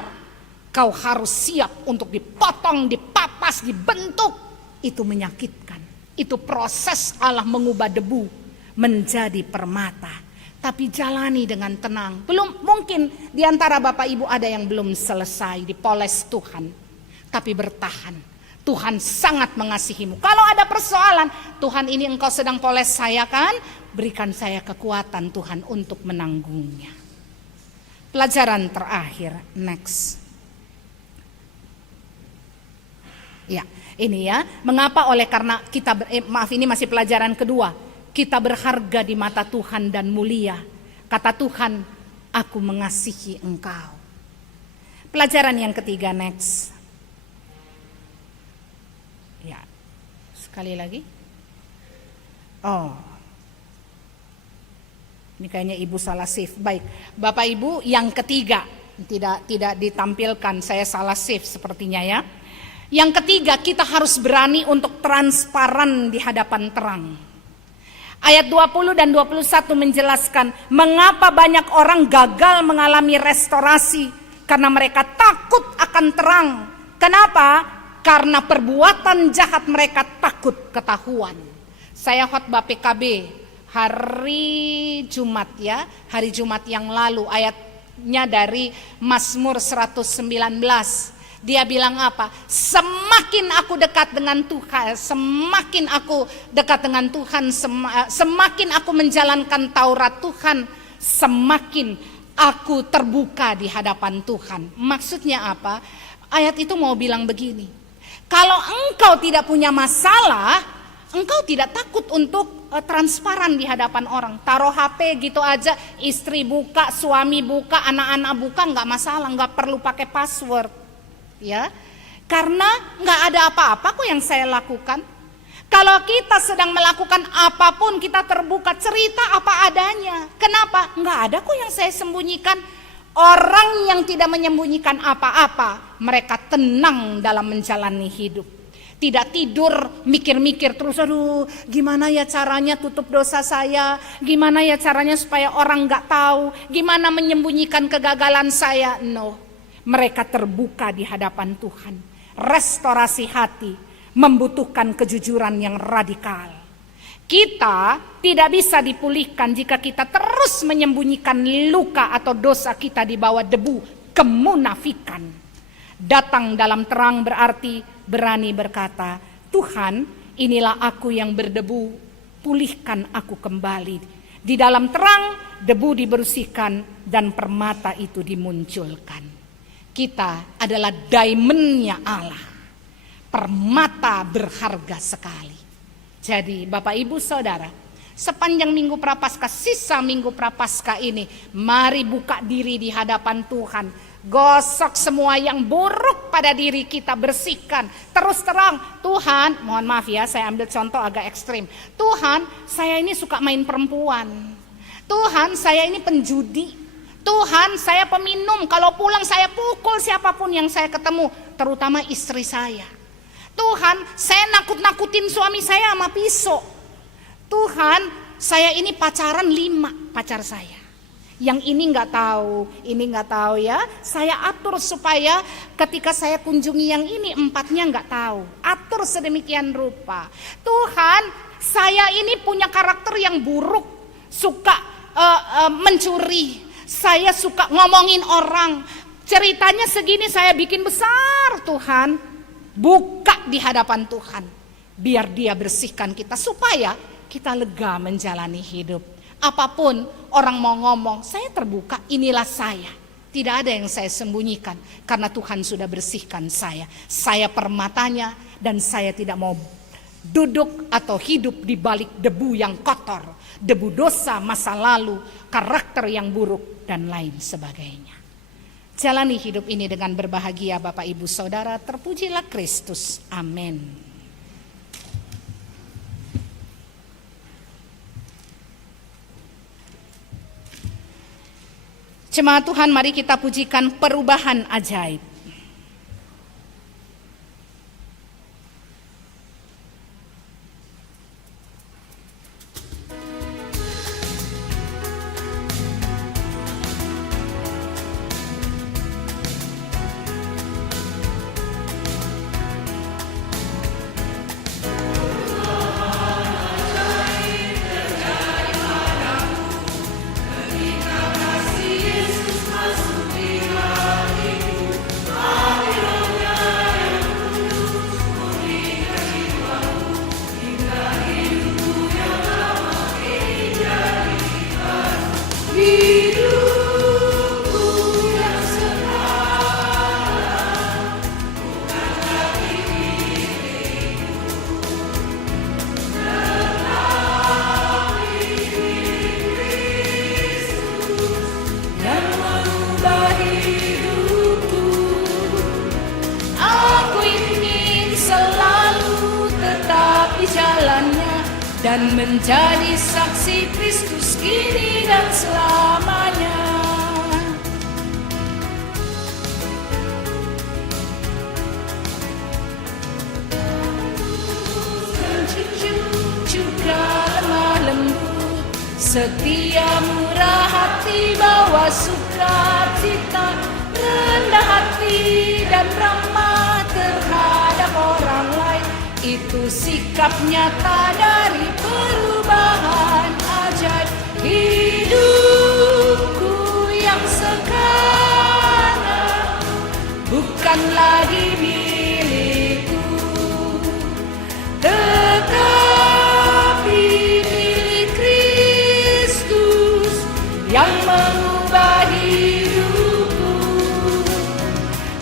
kau harus siap untuk dipotong, dipapas, dibentuk. Itu menyakitkan. Itu proses Allah mengubah debu menjadi permata. Tapi jalani dengan tenang. Belum mungkin di antara Bapak Ibu ada yang belum selesai dipoles Tuhan. Tapi bertahan. Tuhan sangat mengasihimu. Kalau ada persoalan, Tuhan ini engkau sedang poles saya kan? Berikan saya kekuatan Tuhan untuk menanggungnya. Pelajaran terakhir, next. Ya, ini ya. Mengapa? Oleh karena kita, maaf ini masih pelajaran kedua. Kita berharga di mata Tuhan dan mulia. Kata Tuhan, aku mengasihi engkau. Pelajaran yang ketiga, next. Ya, sekali lagi. Oh, ini kayaknya Ibu salah save. Baik, Bapak Ibu yang ketiga. Tidak ditampilkan, saya salah save sepertinya ya. Yang ketiga, kita harus berani untuk transparan di hadapan terang. Ayat 20 dan 21 menjelaskan mengapa banyak orang gagal mengalami restorasi. Karena mereka takut akan terang. Kenapa? Karena perbuatan jahat mereka takut ketahuan. Saya khotbah PKB hari Jumat ya. Hari Jumat yang lalu, ayatnya dari Mazmur 119. Dia bilang apa? Semakin aku dekat dengan Tuhan, semakin aku dekat dengan Tuhan, semakin aku menjalankan Taurat Tuhan, semakin aku terbuka di hadapan Tuhan. Maksudnya apa? Ayat itu mau bilang begini. Kalau engkau tidak punya masalah, engkau tidak takut untuk transparan di hadapan orang. Taruh HP gitu aja, istri buka, suami buka, anak-anak buka, nggak masalah, nggak perlu pakai password, ya. Karena nggak ada apa-apa kok yang saya lakukan. Kalau kita sedang melakukan apapun, kita terbuka, cerita apa adanya. Kenapa? Nggak ada kok yang saya sembunyikan. Orang yang tidak menyembunyikan apa-apa, mereka tenang dalam menjalani hidup. Tidak tidur mikir-mikir terus, aduh gimana ya caranya tutup dosa saya, gimana ya caranya supaya orang gak tahu, gimana menyembunyikan kegagalan saya. No, mereka terbuka di hadapan Tuhan. Restorasi hati membutuhkan kejujuran yang radikal. Kita tidak bisa dipulihkan jika kita terus menyembunyikan luka atau dosa kita di bawah debu kemunafikan. Datang dalam terang berarti berani berkata, Tuhan, inilah aku yang berdebu, pulihkan aku kembali. Di dalam terang, debu dibersihkan dan permata itu dimunculkan. Kita adalah diamondnya Allah. Permata berharga sekali. Jadi Bapak Ibu Saudara, sepanjang Minggu Prapaskah, sisa Minggu Prapaskah ini, mari buka diri di hadapan Tuhan. Gosok semua yang buruk pada diri kita, bersihkan. Terus terang, Tuhan, mohon maaf ya saya ambil contoh agak ekstrim. Tuhan, saya ini suka main perempuan. Tuhan, saya ini penjudi. Tuhan, saya peminum, kalau pulang saya pukul siapapun yang saya ketemu, terutama istri saya. Tuhan, saya nakut-nakutin suami saya sama pisau. Tuhan, saya ini pacaran 5 pacar saya. Yang ini nggak tahu ya. Saya atur supaya ketika saya kunjungi yang ini 4-nya nggak tahu. Atur sedemikian rupa. Tuhan, saya ini punya karakter yang buruk, suka mencuri. Saya suka ngomongin orang. Ceritanya segini saya bikin besar, Tuhan. Buka di hadapan Tuhan. Biar Dia bersihkan kita supaya kita lega menjalani hidup. Apapun orang mau ngomong, saya terbuka, inilah saya. Tidak ada yang saya sembunyikan karena Tuhan sudah bersihkan saya. Saya permatanya dan saya tidak mau duduk atau hidup di balik debu yang kotor, debu dosa masa lalu, karakter yang buruk dan lain sebagainya. Jalani hidup ini dengan berbahagia Bapak Ibu Saudara, terpujilah Kristus. Amin. Jemaat Tuhan, mari kita pujikan perubahan ajaib. Dan menjadi saksi Kristus kini dan selamanya. Menjunjung juga lemah lembut, setia murah hati, bawa sukacita, rendah hati dan ramah terhadap orang lain. Itu sikap nyata dari perubahan ajaib hidupku yang sekarang, bukan lagi milikku, tetapi milik Kristus yang mengubah hidupku.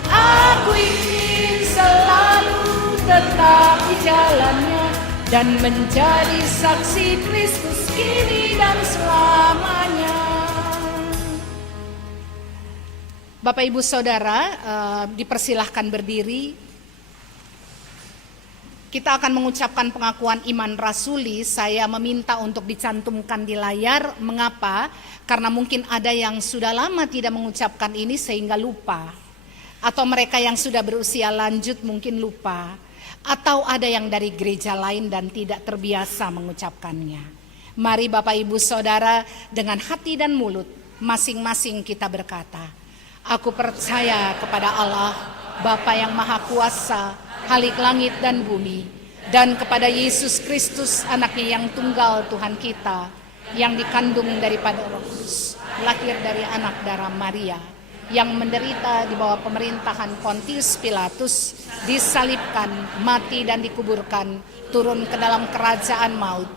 Aku ingin selalu tetap di jalannya dan menjadi saksi Kristus kini dan selamanya. Bapak Ibu Saudara, dipersilahkan berdiri. Kita akan mengucapkan pengakuan iman rasuli. Saya meminta untuk dicantumkan di layar. Mengapa? Karena mungkin ada yang sudah lama tidak mengucapkan ini sehingga lupa. Atau mereka yang sudah berusia lanjut mungkin lupa. Atau ada yang dari gereja lain dan tidak terbiasa mengucapkannya. Mari Bapak Ibu Saudara, dengan hati dan mulut masing-masing kita berkata, aku percaya kepada Allah, Bapa yang Maha Kuasa, Khalik langit dan bumi, dan kepada Yesus Kristus anaknya yang tunggal Tuhan kita, yang dikandung daripada Roh Kudus, lahir dari anak darah Maria, yang menderita di bawah pemerintahan Pontius Pilatus, disalibkan, mati dan dikuburkan, turun ke dalam kerajaan maut.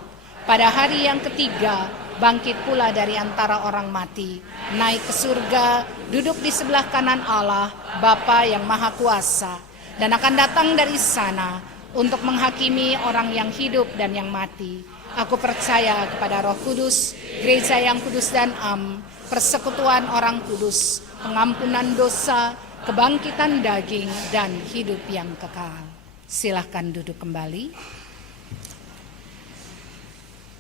Pada hari yang ketiga, bangkit pula dari antara orang mati, naik ke surga, duduk di sebelah kanan Allah, Bapa yang Maha Kuasa, dan akan datang dari sana untuk menghakimi orang yang hidup dan yang mati. Aku percaya kepada Roh Kudus, gereja yang kudus dan am, persekutuan orang kudus, pengampunan dosa, kebangkitan daging, dan hidup yang kekal. Silahkan duduk kembali.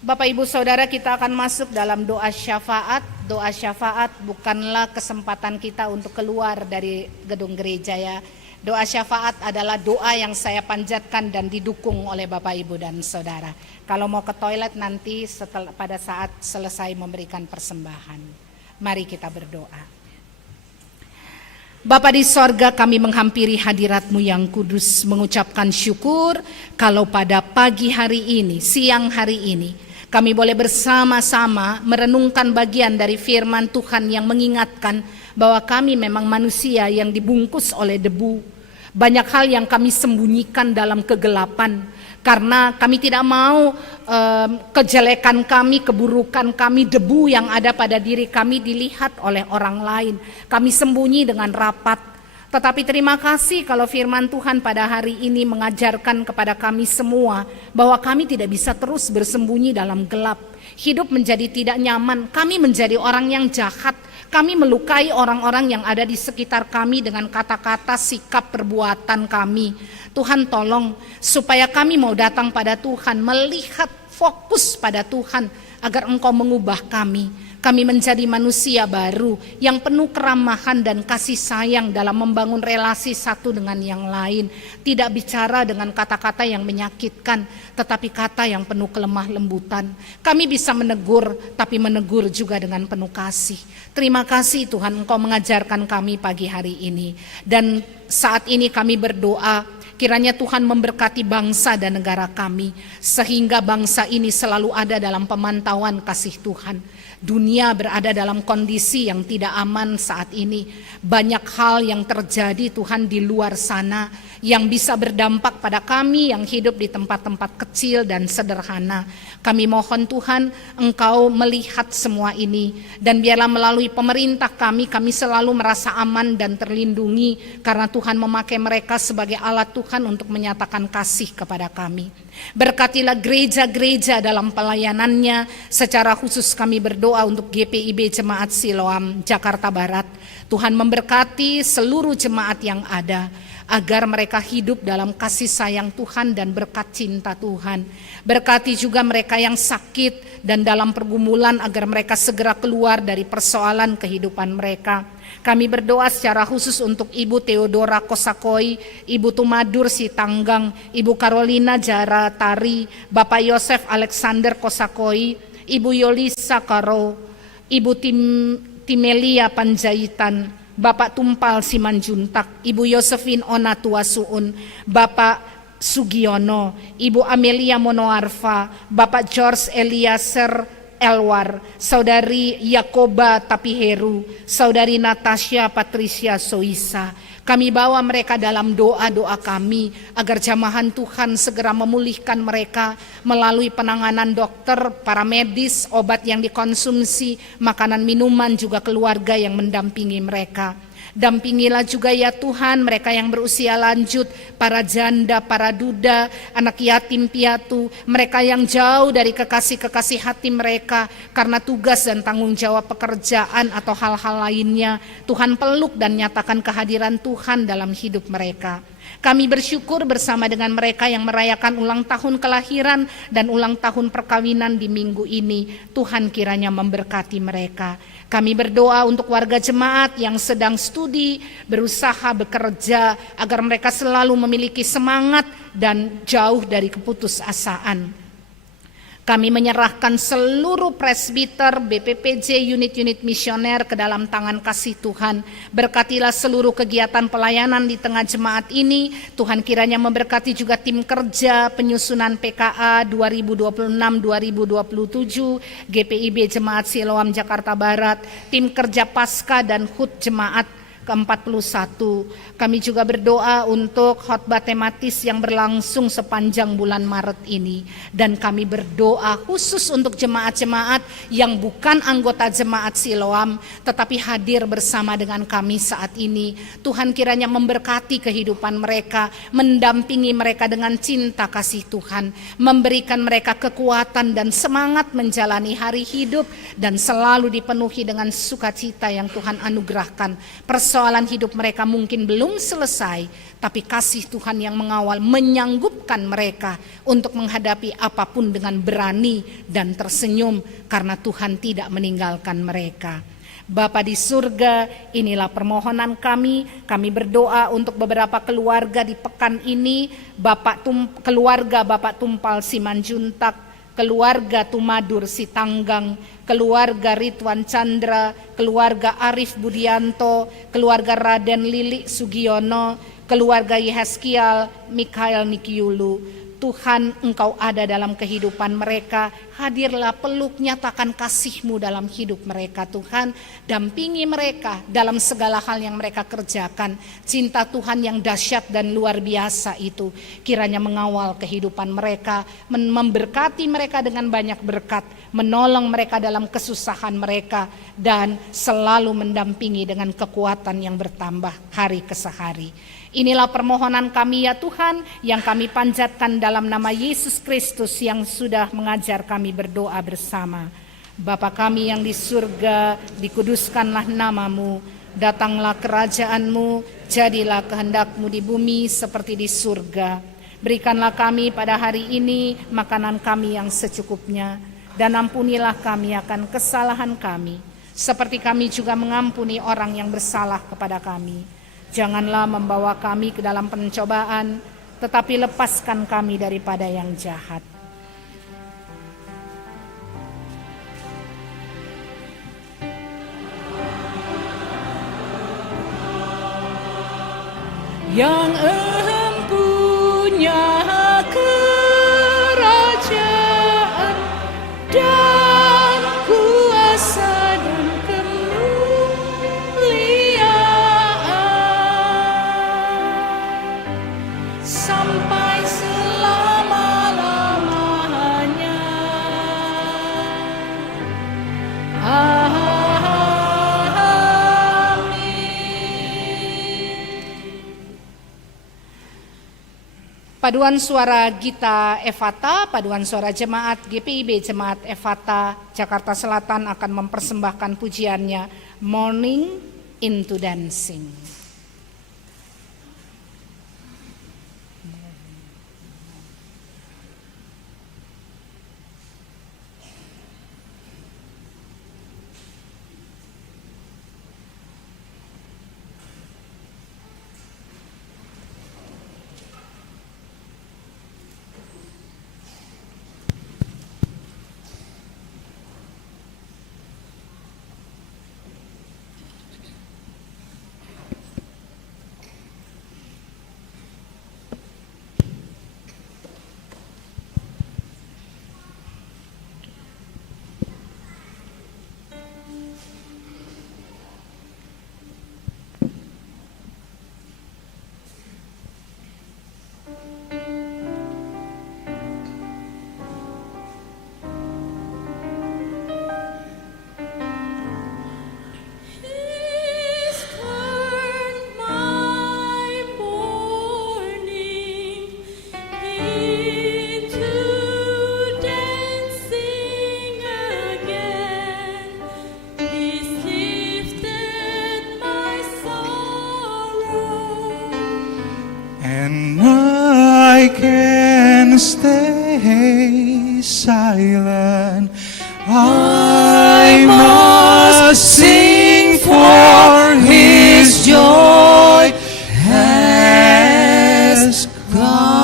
Bapak Ibu Saudara, kita akan masuk dalam doa syafaat. Doa syafaat bukanlah kesempatan kita untuk keluar dari gedung gereja ya. Doa syafaat adalah doa yang saya panjatkan dan didukung oleh Bapak Ibu dan Saudara. Kalau mau ke toilet nanti pada saat selesai memberikan persembahan. Mari kita berdoa. Bapa di sorga, kami menghampiri hadirat-Mu yang kudus, mengucapkan syukur kalau pada pagi hari ini, siang hari ini, kami boleh bersama-sama merenungkan bagian dari firman Tuhan yang mengingatkan bahwa kami memang manusia yang dibungkus oleh debu. Banyak hal yang kami sembunyikan dalam kegelapan karena kami tidak mau kejelekan kami, keburukan kami, debu yang ada pada diri kami dilihat oleh orang lain. Kami sembunyi dengan rapat. Tetapi terima kasih kalau firman Tuhan pada hari ini mengajarkan kepada kami semua bahwa kami tidak bisa terus bersembunyi dalam gelap. Hidup menjadi tidak nyaman, kami menjadi orang yang jahat. Kami melukai orang-orang yang ada di sekitar kami dengan kata-kata, sikap, perbuatan kami. Tuhan tolong supaya kami mau datang pada Tuhan, melihat fokus pada Tuhan agar Engkau mengubah kami. Kami menjadi manusia baru yang penuh keramahan dan kasih sayang dalam membangun relasi satu dengan yang lain. Tidak bicara dengan kata-kata yang menyakitkan, tetapi kata yang penuh kelemah lembutan. Kami bisa menegur, tapi menegur juga dengan penuh kasih. Terima kasih Tuhan, Engkau mengajarkan kami pagi hari ini. Dan saat ini kami berdoa, kiranya Tuhan memberkati bangsa dan negara kami, sehingga bangsa ini selalu ada dalam pemantauan kasih Tuhan. Dunia berada dalam kondisi yang tidak aman saat ini. Banyak hal yang terjadi Tuhan di luar sana yang bisa berdampak pada kami yang hidup di tempat-tempat kecil dan sederhana. Kami mohon Tuhan, Engkau melihat semua ini, dan biarlah melalui pemerintah kami selalu merasa aman dan terlindungi karena Tuhan memakai mereka sebagai alat Tuhan untuk menyatakan kasih kepada kami. Berkatilah gereja-gereja dalam pelayanannya. Secara khusus kami berdoa untuk GPIB Jemaat Siloam Jakarta Barat. Tuhan memberkati seluruh jemaat yang ada, agar mereka hidup dalam kasih sayang Tuhan dan berkat cinta Tuhan. Berkati juga mereka yang sakit dan dalam pergumulan, agar mereka segera keluar dari persoalan kehidupan mereka. Kami berdoa secara khusus untuk Ibu Theodora Kosakoi, Ibu Tumadur Sitanggang, Ibu Carolina Jara Tari, Bapak Yosef Alexander Kosakoi, Ibu Yolisa Karo, Ibu Timelia Panjaitan, Bapak Tumpal Simanjuntak, Ibu Yosefin Onatua Suun, Bapak Sugiono, Ibu Amelia Monoarfa, Bapak George Eliezer Elwar, Saudari Yakoba Tapiheru, Saudari Natasha Patricia Soisa. Kami bawa mereka dalam doa-doa kami agar jamahan Tuhan segera memulihkan mereka melalui penanganan dokter, para medis, obat yang dikonsumsi, makanan minuman, juga keluarga yang mendampingi mereka. Dampingilah juga ya Tuhan mereka yang berusia lanjut, para janda, para duda, anak yatim piatu, mereka yang jauh dari kekasih-kekasih hati mereka karena tugas dan tanggung jawab pekerjaan atau hal-hal lainnya. Tuhan peluk dan nyatakan kehadiran Tuhan dalam hidup mereka. Kami bersyukur bersama dengan mereka yang merayakan ulang tahun kelahiran dan ulang tahun perkawinan di minggu ini. Tuhan kiranya memberkati mereka. Kami berdoa untuk warga jemaat yang sedang studi, berusaha bekerja, agar mereka selalu memiliki semangat dan jauh dari keputusasaan. Kami menyerahkan seluruh presbiter, BPPJ, unit-unit misioner ke dalam tangan kasih Tuhan. Berkatilah seluruh kegiatan pelayanan di tengah jemaat ini. Tuhan kiranya memberkati juga tim kerja penyusunan PKA 2026-2027, GPIB Jemaat Siloam Jakarta Barat, tim kerja Pasca dan HUT Jemaat ke-41. Kami juga berdoa untuk khotbah tematis yang berlangsung sepanjang bulan Maret ini. Dan kami berdoa khusus untuk jemaat-jemaat yang bukan anggota jemaat Siloam tetapi hadir bersama dengan kami saat ini. Tuhan kiranya memberkati kehidupan mereka, mendampingi mereka dengan cinta kasih Tuhan, memberikan mereka kekuatan dan semangat menjalani hari hidup dan selalu dipenuhi dengan sukacita yang Tuhan anugerahkan. Persoalan hidup mereka mungkin belum selesai, tapi kasih Tuhan yang mengawal menyanggupkan mereka untuk menghadapi apapun dengan berani dan tersenyum karena Tuhan tidak meninggalkan mereka. Bapa di surga, inilah permohonan kami. Kami berdoa untuk beberapa keluarga di pekan ini, keluarga Bapak Tumpal Simanjuntak, keluarga Tumadur Sitanggang, keluarga Ridwan Chandra, keluarga Arif Budianto, keluarga Raden Lilik Sugiono, keluarga Yeheskiel Mikael Nikiulu. Tuhan, Engkau ada dalam kehidupan mereka. Hadirlah, peluk, nyatakan kasih-Mu dalam hidup mereka Tuhan. Dampingi mereka dalam segala hal yang mereka kerjakan. Cinta Tuhan yang dahsyat dan luar biasa itu kiranya mengawal kehidupan mereka, memberkati mereka dengan banyak berkat, menolong mereka dalam kesusahan mereka, dan selalu mendampingi dengan kekuatan yang bertambah hari ke hari. Inilah permohonan kami ya Tuhan yang kami panjatkan dalam nama Yesus Kristus yang sudah mengajar kami berdoa bersama. Bapa kami yang di surga, dikuduskanlah nama-Mu, datanglah kerajaan-Mu, jadilah kehendak-Mu di bumi seperti di surga. Berikanlah kami pada hari ini makanan kami yang secukupnya, dan ampunilah kami akan kesalahan kami, seperti kami juga mengampuni orang yang bersalah kepada kami. Janganlah membawa kami ke dalam pencobaan, tetapi lepaskan kami daripada yang jahat. Yang empunya kerajaan dan kuasa dan kemuliaan sampai selama-lamanya. Paduan suara Gita Efata, paduan suara jemaat GPIB Jemaat Efata Jakarta Selatan akan mempersembahkan pujiannya Morning into Dancing. be silent. I must sing, for His joy has come.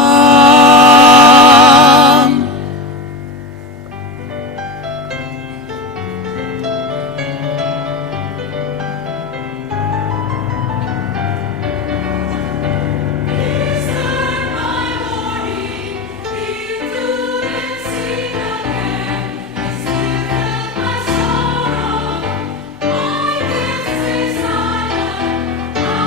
I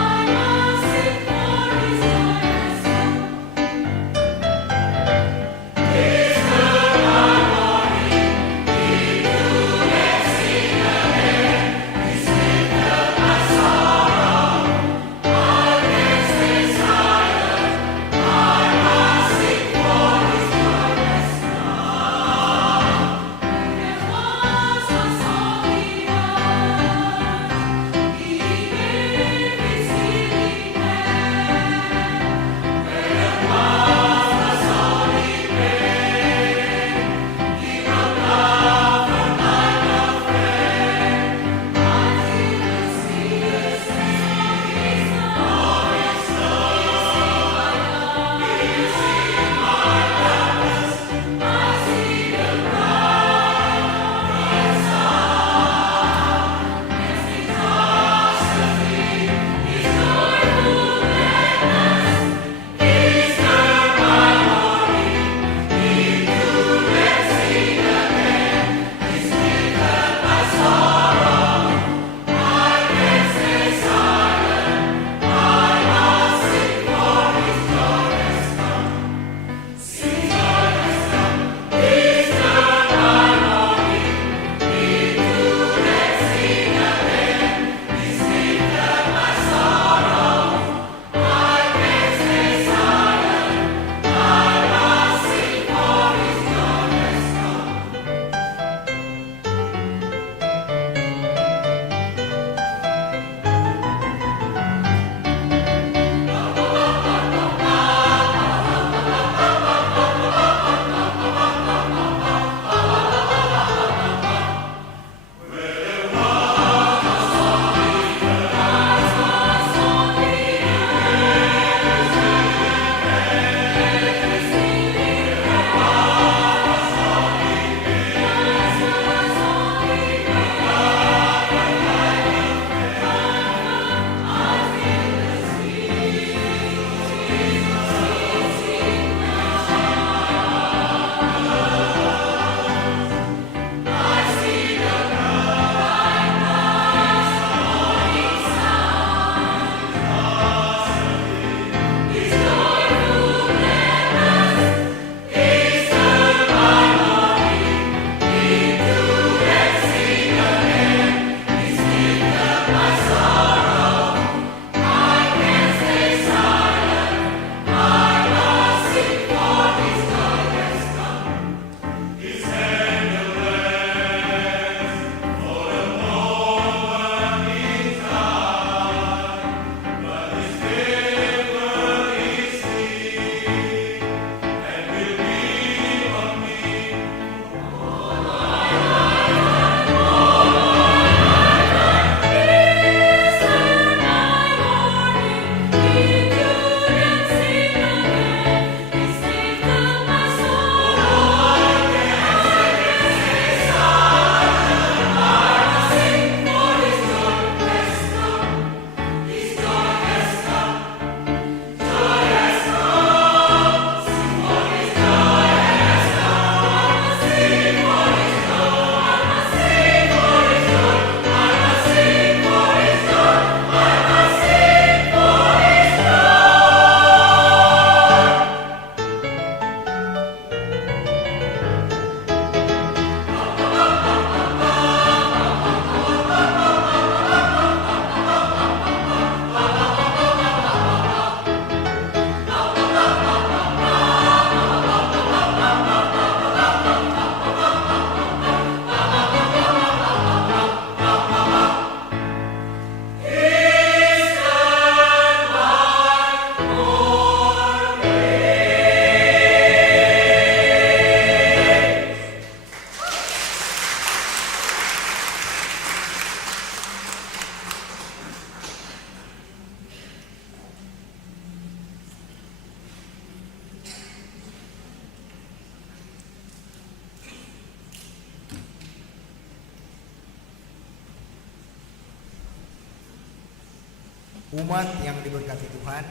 umat yang diberkati Tuhan,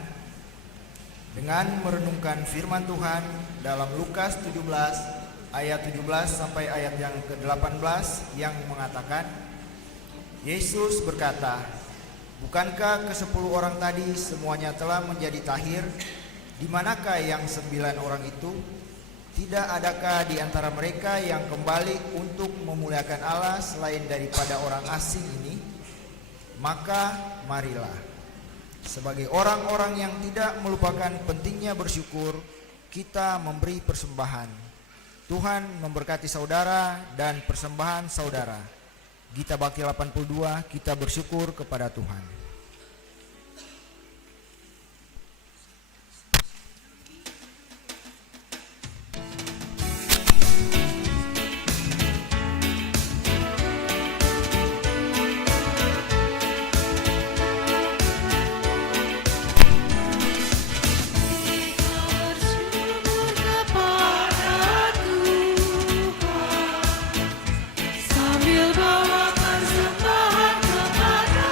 dengan merenungkan firman Tuhan dalam Lukas 17 ayat 17 sampai ayat yang ke-18 yang mengatakan, Yesus berkata, "Bukankah ke-10 orang tadi semuanya telah menjadi tahir? Di manakah yang 9 orang itu? Tidak adakah di antara mereka yang kembali untuk memuliakan Allah selain daripada orang asing ini? Maka marilah, sebagai orang-orang yang tidak melupakan pentingnya bersyukur, kita memberi persembahan. Tuhan memberkati saudara dan persembahan saudara." Gita Baki 82, kita bersyukur kepada Tuhan. Sambil bawakan sembahan kepada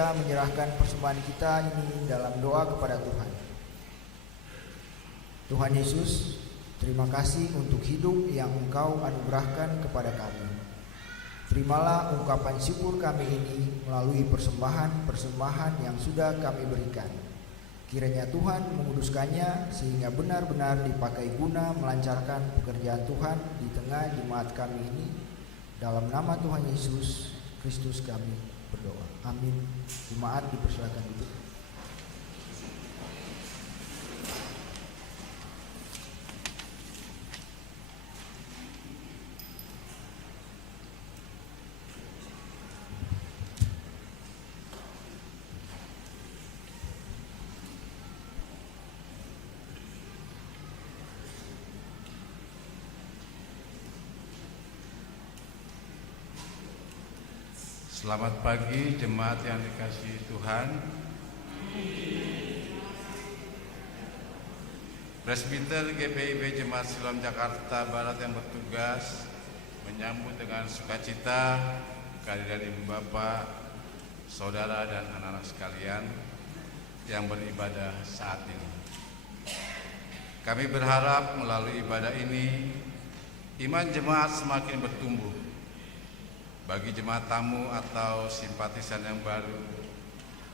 kita menyerahkan persembahan kita ini dalam doa kepada Tuhan. Tuhan Yesus, terima kasih untuk hidup yang Engkau anugerahkan kepada kami. Terimalah ungkapan syukur kami ini melalui persembahan-persembahan yang sudah kami berikan. Kiranya Tuhan menguduskannya sehingga benar-benar dipakai guna melancarkan pekerjaan Tuhan di tengah jemaat kami ini. Dalam nama Tuhan Yesus Kristus kami berdoa. Amin. Jemaat dipersilakan duduk. Selamat pagi jemaat yang dikasihi Tuhan. Presbiter GPIB Jemaat Siloam Jakarta Barat yang bertugas menyambut dengan sukacita kehadiran Ibu Bapak, Saudara dan anak-anak sekalian yang beribadah saat ini. Kami berharap melalui ibadah ini iman jemaat semakin bertumbuh. Bagi jemaat tamu atau simpatisan yang baru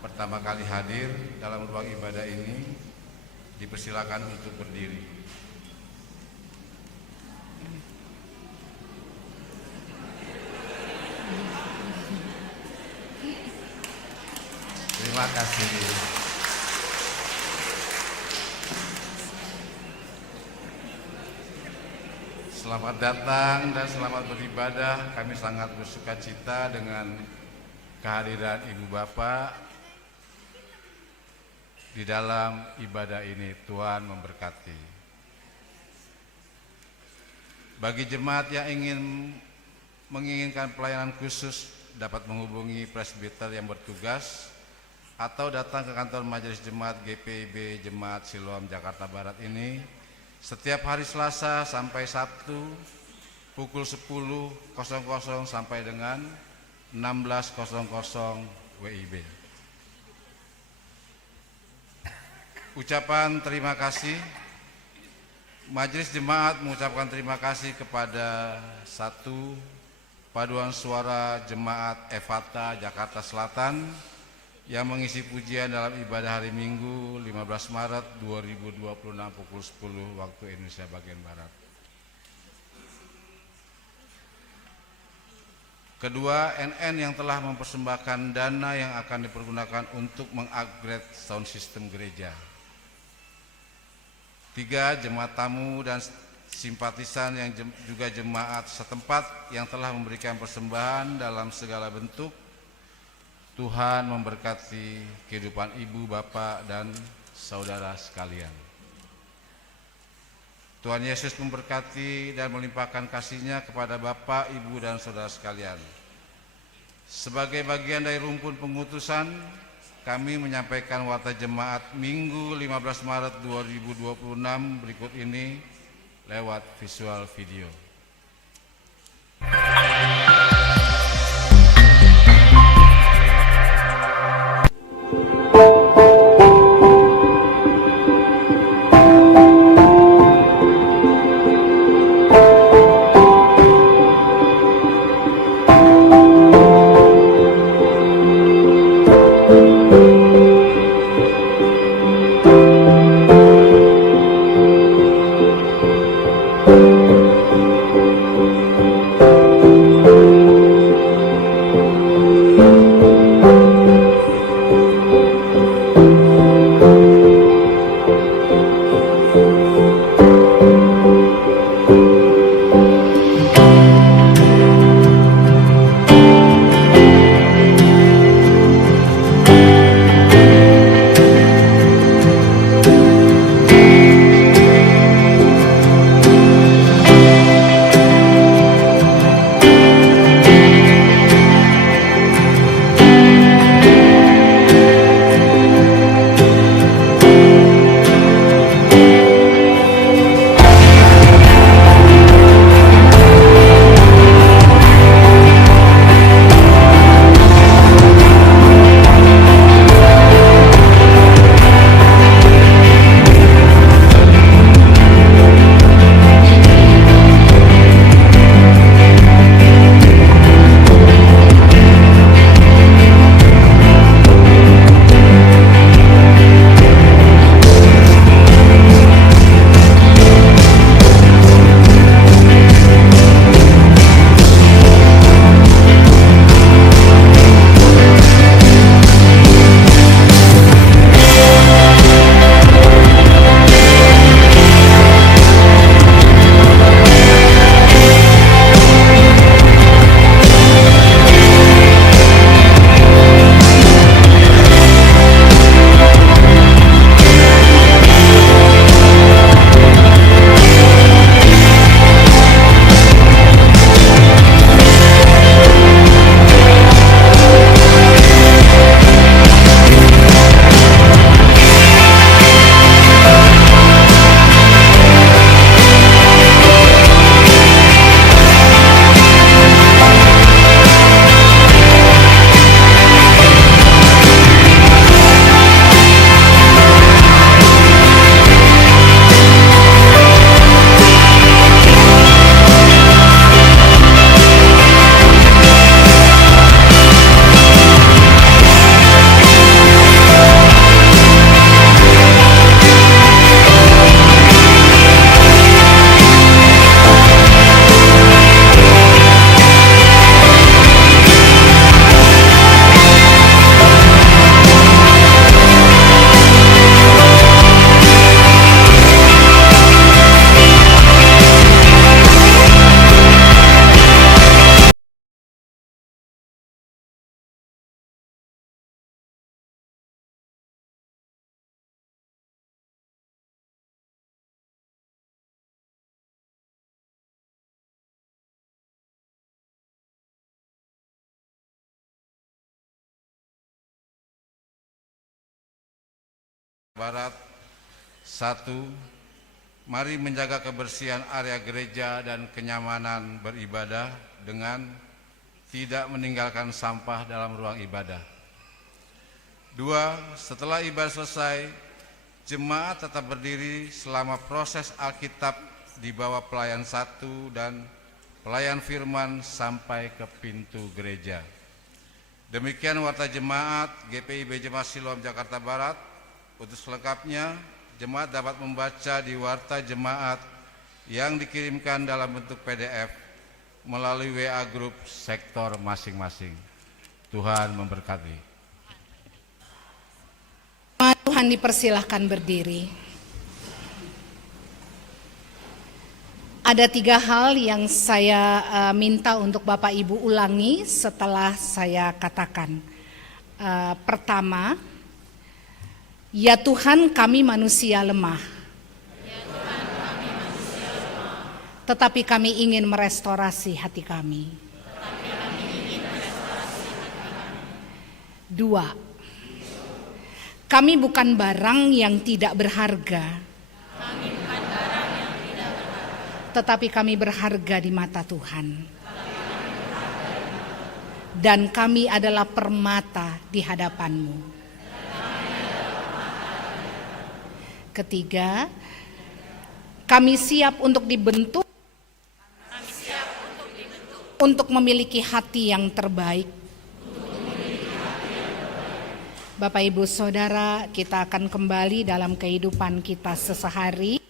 pertama kali hadir dalam ruang ibadah ini, dipersilakan untuk berdiri. Terima kasih. Selamat datang dan selamat beribadah. Kami sangat bersuka cita dengan kehadiran Ibu Bapak di dalam ibadah ini. Tuhan memberkati. Bagi jemaat yang menginginkan pelayanan khusus dapat menghubungi presbiter yang bertugas atau datang ke kantor Majelis Jemaat GPIB Jemaat Siloam Jakarta Barat ini setiap hari Selasa sampai Sabtu pukul 10.00 sampai dengan 16.00 WIB. Ucapan terima kasih. Majelis Jemaat mengucapkan terima kasih kepada 1 Paduan Suara Jemaat Efata Jakarta Selatan yang mengisi pujian dalam ibadah hari Minggu 15 Maret 2026 pukul 10 waktu Indonesia bagian Barat. Kedua, NN yang telah mempersembahkan dana yang akan dipergunakan untuk mengupgrade sound system gereja. 3, jemaat tamu dan simpatisan yang juga jemaat setempat yang telah memberikan persembahan dalam segala bentuk. Tuhan memberkati kehidupan ibu, bapak, dan saudara sekalian. Tuhan Yesus memberkati dan melimpahkan kasih-Nya kepada bapak, ibu, dan saudara sekalian. Sebagai bagian dari rumpun pengutusan, kami menyampaikan warta jemaat Minggu 15 Maret 2026 berikut ini lewat visual video. Barat. 1. Mari menjaga kebersihan area gereja dan kenyamanan beribadah dengan tidak meninggalkan sampah dalam ruang ibadah. 2. Setelah ibadah selesai, jemaat tetap berdiri selama proses Alkitab di bawah pelayan 1 dan pelayan firman sampai ke pintu gereja. Demikian warta jemaat GPIB Jemaat Siloam Jakarta Barat. Untuk selengkapnya, jemaat dapat membaca di warta jemaat yang dikirimkan dalam bentuk PDF melalui WA Group sektor masing-masing. Tuhan memberkati. Tuhan dipersilahkan berdiri. Ada 3 hal yang saya minta untuk Bapak Ibu ulangi setelah saya katakan. Pertama, ya Tuhan kami manusia lemah. Tetapi kami ingin merestorasi hati kami. 2. Kami bukan barang yang tidak berharga. Tetapi kami berharga di mata Tuhan. Dan kami adalah permata di hadapan-Mu. 3, kami siap untuk dibentuk untuk memiliki hati yang terbaik. Bapak Ibu Saudara, kita akan kembali dalam kehidupan kita sehari-hari.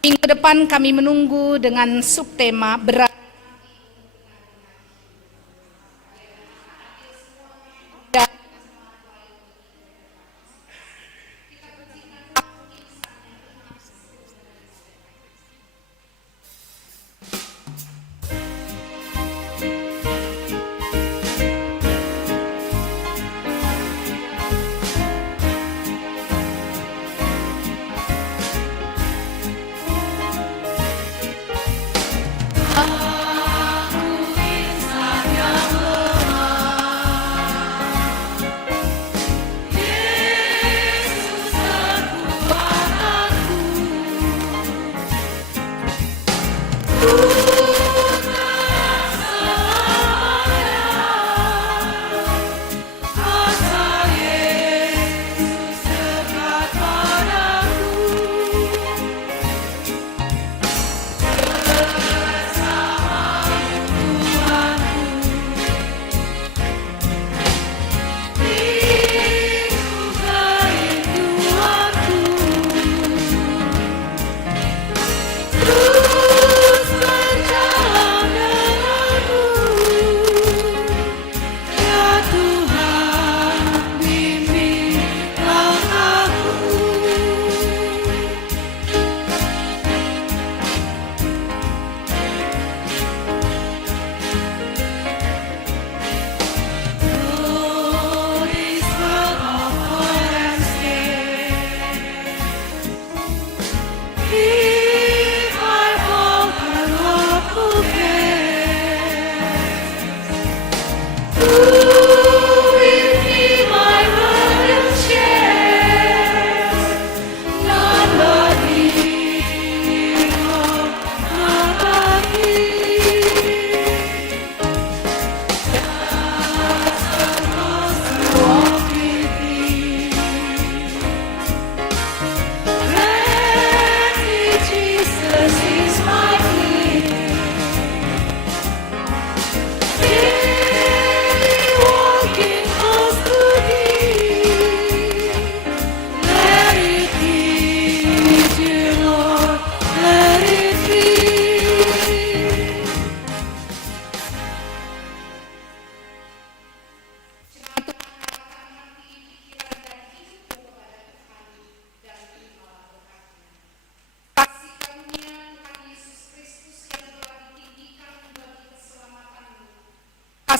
Minggu depan kami menunggu dengan subtema berat.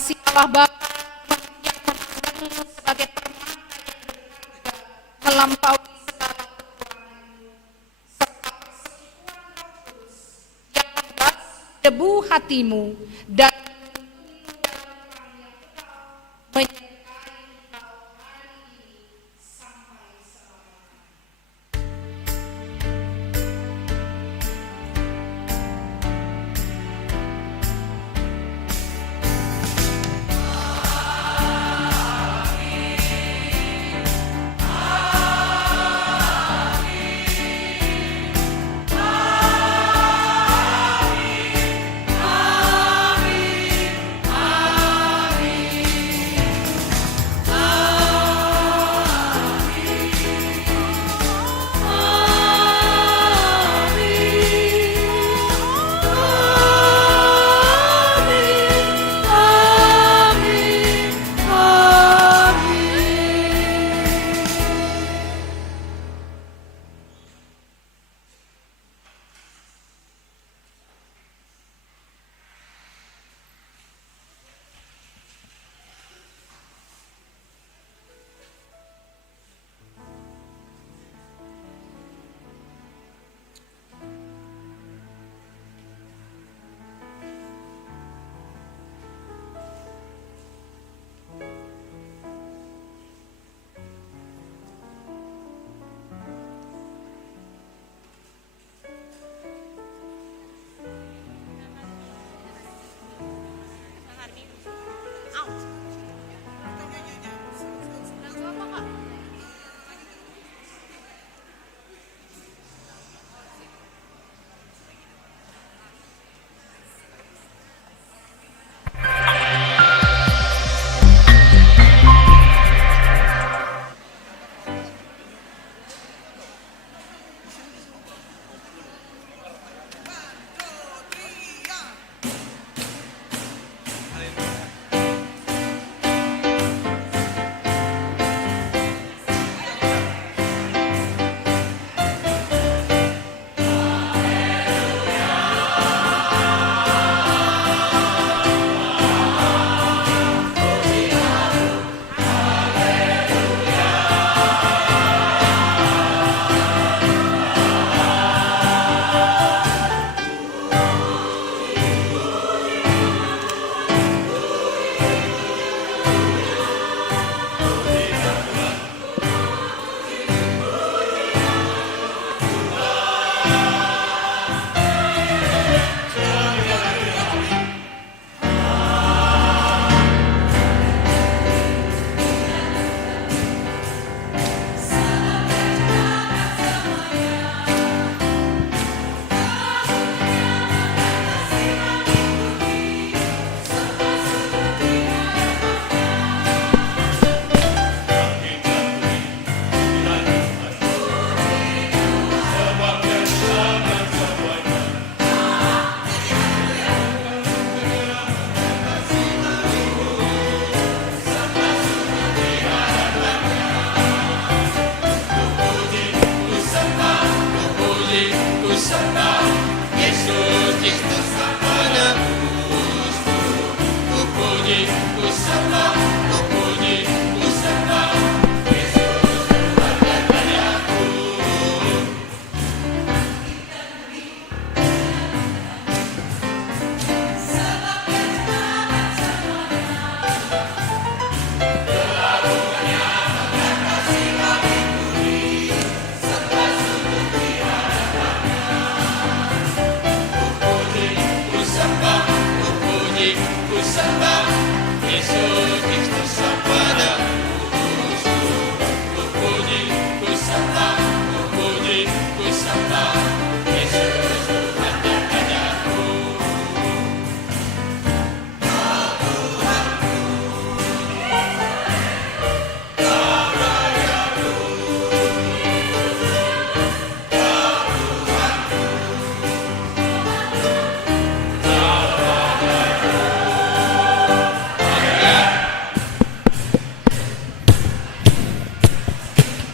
kasih Allah Bapa yang memandangmu sebagai permata yang berharga melampaui segala kekurangan, serta persekutuan Roh Kudus yang membasuh debu hatimu dan menuntunmu dalam terang yang tetap menyertai engkau hari ini sampai selama-lamanya.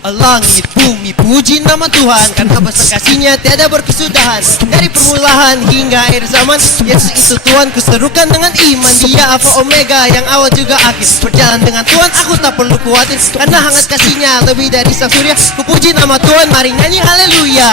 Langit bumi puji nama Tuhan, karena besar kasih-Nya tiada berkesudahan. Dari permulaan hingga akhir zaman, Yesus itu Tuhan, kuserukan dengan iman. Dia Alfa Omega, yang awal juga akhir. Berjalan dengan Tuhan aku tak perlu khawatir, karena hangat kasih-Nya lebih dari sang surya. Ku puji nama Tuhan, mari nyanyi haleluya.